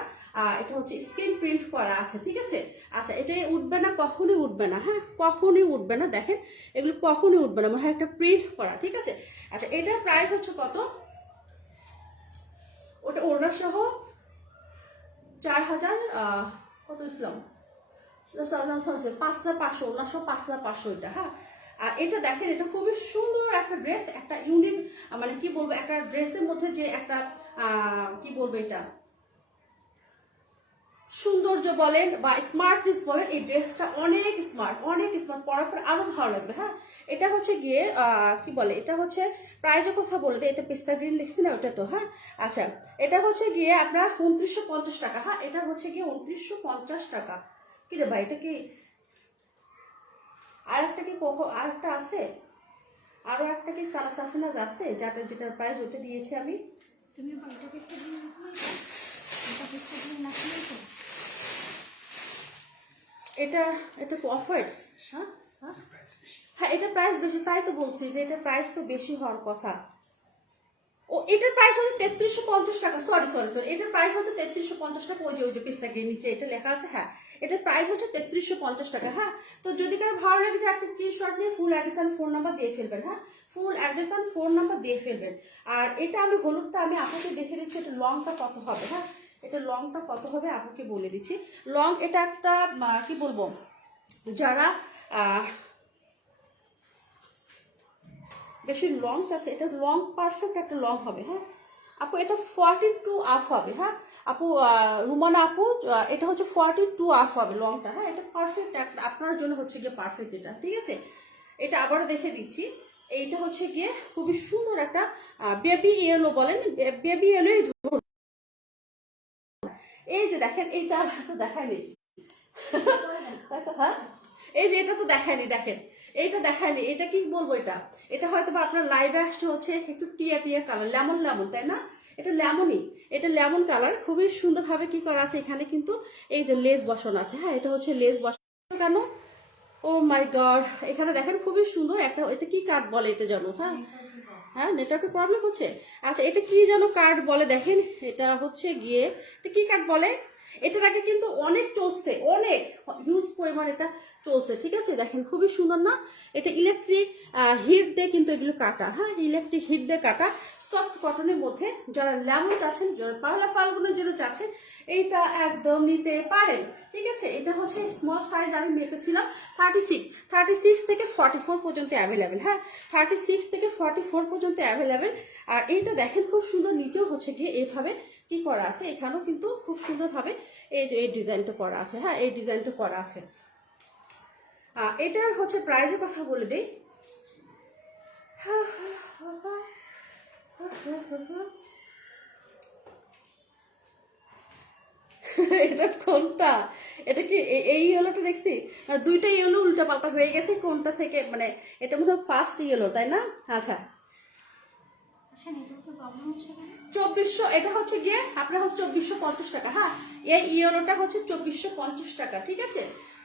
এটা হচ্ছে স্ক্রিন প্রিন্ট করা আছে। ঠিক আছে, আচ্ছা এটা উঠবে না, কখনই উঠবে না, হ্যাঁ কখনই উঠবে না, দেখেন এগুলো কখনই উঠবে না, মানে একটা প্রিন্ট করা। ঠিক আছে, আচ্ছা এটার প্রাইস হচ্ছে কত, ওটা ওড়না সহ 4000 কত ইসলাম 5500, ওড়না সহ 5500 এটা। হ্যাঁ, আর এটা দেখেন এটা খুবই সুন্দর একটা ড্রেস, একটা ইউনিক, মানে কি বলবো, একটা ড্রেসের মধ্যে যে একটা কি বলবো, এটা সৌন্দর্য বলেন বা স্মার্টনেস বলেন, এই ড্রেসটা অনেক স্মার্ট, অনেক স্মার্ট, পরার পর আরো ভালো লাগবে। হ্যাঁ, এটা হচ্ছে গিয়ে কি বলে, এটা হচ্ছে প্রাইজের কথা বলে দেয়, এটা পেস্তা গ্রিন লিখছি না ওটা তো। হ্যাঁ, আচ্ছা এটা হচ্ছে গিয়ে আপনার 2950 টাকা। হ্যাঁ, এটা হচ্ছে গিয়ে 2950 টাকা। কি রে ভাই, এটা কি আর একটা কি আর একটা আছে, আরো একটা কি সাফিনাজ আছে, যেটার প্রাইস ওটা দিয়েছি আমি। তুমি আবার এটা পেস্তা গ্রিন রাখো, এটা পেস্তা গ্রিন রাখো। এটা এটা তো অফার। হ্যাঁ হ্যাঁ, এটা প্রাইস বেশি, তাই তো বলছি যে এটা প্রাইস তো বেশি হওয়ার কথা। ও এটার প্রাইস হচ্ছে 3350 টাকা, সরি এটার প্রাইস হচ্ছে 3350 টাকা। ওই যে পিস্তা গ্রিন নিচে এটা লেখা আছে। হ্যাঁ, এটার প্রাইস হচ্ছে 3350 টাকা। হ্যাঁ, তো যদি কারো ভালো লাগে যে একটা স্ক্রিনশট নিয়ে ফুল অ্যাড্রেস আর ফোন নাম্বার দিয়ে ফেলবেন। হ্যাঁ, ফুল অ্যাড্রেস আর ফোন নাম্বার দিয়ে ফেলবেন। আর এটা আমি হলুদটা আমি আপনাকে দেখে দিচ্ছি, এটা লংটা কত হবে। হ্যাঁ, এটা লংটা কত হবে আপনাকে বলে দিচ্ছি। লং এটা একটা কি বলবো, যারা বেশি লং আছে, এটা লং পারফেক্ট একটা লং হবে। হ্যাঁ আপু, এটা 42 আপ হবে। হ্যাঁ আপু, রুমানা আপু, এটা হচ্ছে 42 আপ হবে লংটা। হ্যাঁ, এটা পারফেক্ট আপনার জন্য হচ্ছে গিয়ে পারফেক্ট এটা। ঠিক আছে, এটা আবারও দেখে দিচ্ছি। এইটা হচ্ছে গিয়ে খুবই সুন্দর একটা বেবি ইয়েলো বলেন, বেবি ইয়েলো। এই যে দেখেন, এইটা তো দেখায়নি। হ্যাঁ, এই যে এটা তো দেখায়নি, দেখেন এইটা দেখায়নি। এটা কি বলবো, এটা হয়তো বা আপনার লাইভে আসছে হচ্ছে একটু টিয়া কালার, লেমন, তাই না? এটা লেমনই, এটা লেমন কালার। খুবই সুন্দরভাবে কি করা আছে এখানে, কিন্তু এই যে লেস বসানো আছে। হ্যাঁ, এটা হচ্ছে লেস বসানো কেন, ও মাই গড, এখানে দেখেন খুবই সুন্দর একটা, এটা কি কার্ড বলে এটা জানো? হ্যাঁ হ্যাঁ, নেটওয়ার্কের প্রবলেম হচ্ছে। আচ্ছা এটা কি যেন কার্ড বলে, দেখেন এটা হচ্ছে গিয়ে, এটা কি কার্ড বলে, এটার আগে কিন্তু অনেক চলছে, অনেক হিউজ পরিমাণ এটা চলছে। ঠিক আছে, দেখেন খুবই সুন্দর না? এটা ইলেকট্রিক হিট দিয়ে কিন্তু এগুলো কাটা। হ্যাঁ, ইলেকট্রিক হিট দিয়ে কাটা, সফট কটনের মধ্যে। যারা লেমন চাচ্ছেন, যারা পাওলা ফাল্গুনের জন্য চাচ্ছেন, এইটা একদম নিতে পারেন। ঠিক আছে, এটা হচ্ছে স্মল সাইজ, আমি মেপেছিলাম 36 থেকে 44 পর্যন্ত অ্যাভেলেবেল। হ্যাঁ, 36 থেকে 44 পর্যন্ত অ্যাভেলেবেল। আর এইটা দেখেন খুব সুন্দর, নিচেও হচ্ছে গিয়ে এইভাবে কি করা আছে, এখানেও কিন্তু খুব সুন্দরভাবে এই যে এই ডিজাইনটা করা আছে। হ্যাঁ, এই ডিজাইনটা করা আছে। এটার হচ্ছে প্রাইজের কথা বলে দিই। এটা কোনটা, এটা কি এই ইয়েলোটা দেখছি, দুইটা ইয়েলো উল্টা পাল্টা হয়ে গেছে, কোনটা থেকে মানে এটা মনে হয় ফার্স্ট ইয়েলো, তাই না? আচ্ছা 2400, এটা হচ্ছে গিয়ে আপনার হচ্ছে 2450 টাকা। হ্যাঁ, এই ইয়েলোটা হচ্ছে 2450 টাকা। ঠিক আছে,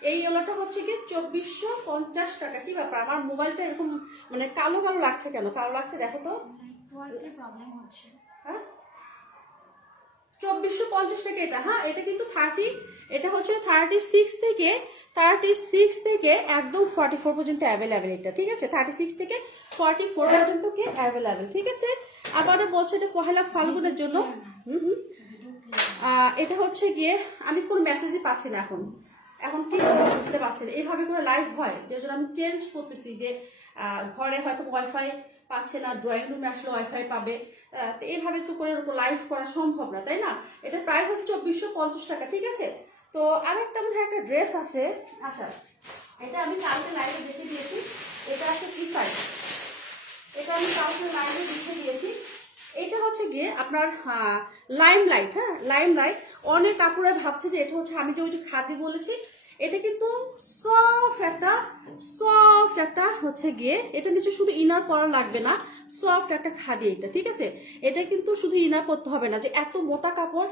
এই ইয়েলোটা হচ্ছে গিয়ে 2450 টাকা। কি ব্যাপার, আমার মোবাইলটা এরকম মানে কালো কালো লাগছে কেন? কালো লাগছে দেখো তো। প্রবলেম হচ্ছে। হ্যাঁ, 2450 টাকা এটা। হ্যাঁ, এটা কিন্তু 30, এটা হচ্ছে 36 থেকে একদম 44 পর্যন্ত অ্যাভেলেবেল এটা। ঠিক আছে, 36 থেকে 44 পর্যন্ত কি অ্যাভেলেবেল। ঠিক আছে, আবারও বলছে এটা পহেলা ফাল্গুনের জন্য। এটা হচ্ছে গিয়ে আমি কোনো মেসেজই পাচ্ছি না এখন কি করবো বুঝতে পারছি না। এইভাবে করে লাইভ হয়, যে জন্য আমি চেঞ্জ করতেছি, যে ঘরে হয়তো ওয়াইফাই পাচ্ছে না, ড্রয়িং রুমে আসলে ওয়াইফাই পাবে। তো এইভাবে তো করে লাইভ করা সম্ভব না, তাই না? এটা প্রায় হচ্ছে 2450 টাকা। ঠিক আছে, তো আরেকটা মনে হয় একটা ড্রেস আছে। আচ্ছা, এটা আমি কালকে লাইভে দেখে দিয়েছি, এটা আছে কি সাইজ, এটা আমি কালকে লাইভে দেখে দিয়েছি। এটা হচ্ছে গিয়ে আপনার লাইম লাইট। হ্যাঁ, লাইম লাইট। অনেক কাকুরা ভাবছে যে এটা হচ্ছে আমি যে ওই যে খাদি বলেছি, এটা কিন্তু সফট একটা হচ্ছে গিয়ে, এটা নিচে শুধু ইনার পরা লাগবে না, সফট একটা খাদি এটা, ঠিক আছে। এটা কিন্তু শুধু ইনার পরতে হবে না যে এত মোটা কাপড়,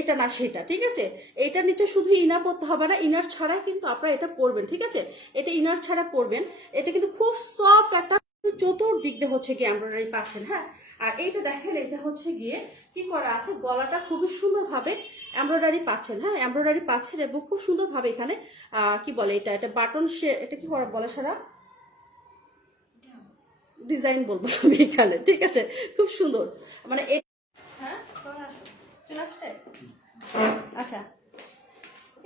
এটা না সেটা, ঠিক আছে। এটা নিচে শুধু ইনার পরতে হবে না, ইনার ছাড়া কিন্তু আপনারা এটা পরবেন, ঠিক আছে। এটা ইনার ছাড়া পরবেন, এটা কিন্তু খুব সফট একটা, চতুর্দিক দিয়ে হচ্ছে গিয়ে এমব্রয়ডারি পাচ্ছেন, হ্যাঁ। আর এইটা দেখেন, এটা হচ্ছে গিয়ে কি করা আছে, গলাটা খুবই সুন্দরভাবে এমব্রয়ডারি পাচ্ছেন, হ্যাঁ, এমব্রয়ডারি পাচ্ছেন এবং খুব সুন্দরভাবে এখানে কি বলে এটা বাটন এটা কি করা বলে সারা ডিজাইন বলবো আমি এখানে, ঠিক আছে। খুব সুন্দর, মানে হ্যাঁ চলে আসছে। আচ্ছা,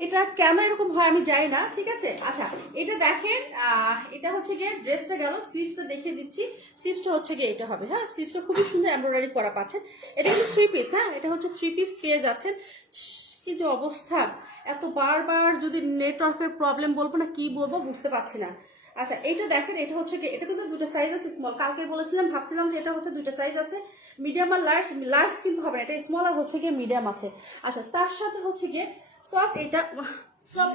এটা কেন এরকম হয় আমি জানি না, ঠিক আছে। আচ্ছা, এটা দেখেন, এটা হচ্ছে গিয়ে ড্রেসটা গেল, স্লিভসটা দেখিয়ে দিচ্ছি। স্লিভসটা হচ্ছে গিয়ে এটা হবে, হ্যাঁ। স্লিভসটা খুবই সুন্দর এমব্রয়ডারি করা পাচ্ছেন। এটা কিন্তু 3 পিস, হ্যাঁ, এটা হচ্ছে 3 পিস পেয়ে যাচ্ছেন। কি যে অবস্থা, এত বারবার যদি নেটওয়ার্কের প্রবলেম বলবো না কি বলবো বুঝতে পারছি না। আচ্ছা, এটা দেখেন, এটা হচ্ছে কি, এটা কিন্তু দুটো সাইজ আছে, স্মল। কালকে বলেছিলাম, ভাবছিলাম যে এটা হচ্ছে দুটো সাইজ আছে, মিডিয়াম আর লার্জ। লার্জ কিন্তু হবে না, এটা স্মল আর হচ্ছে গিয়ে মিডিয়াম আছে। আচ্ছা, তার সাথে হচ্ছে গিয়ে সব এটা সব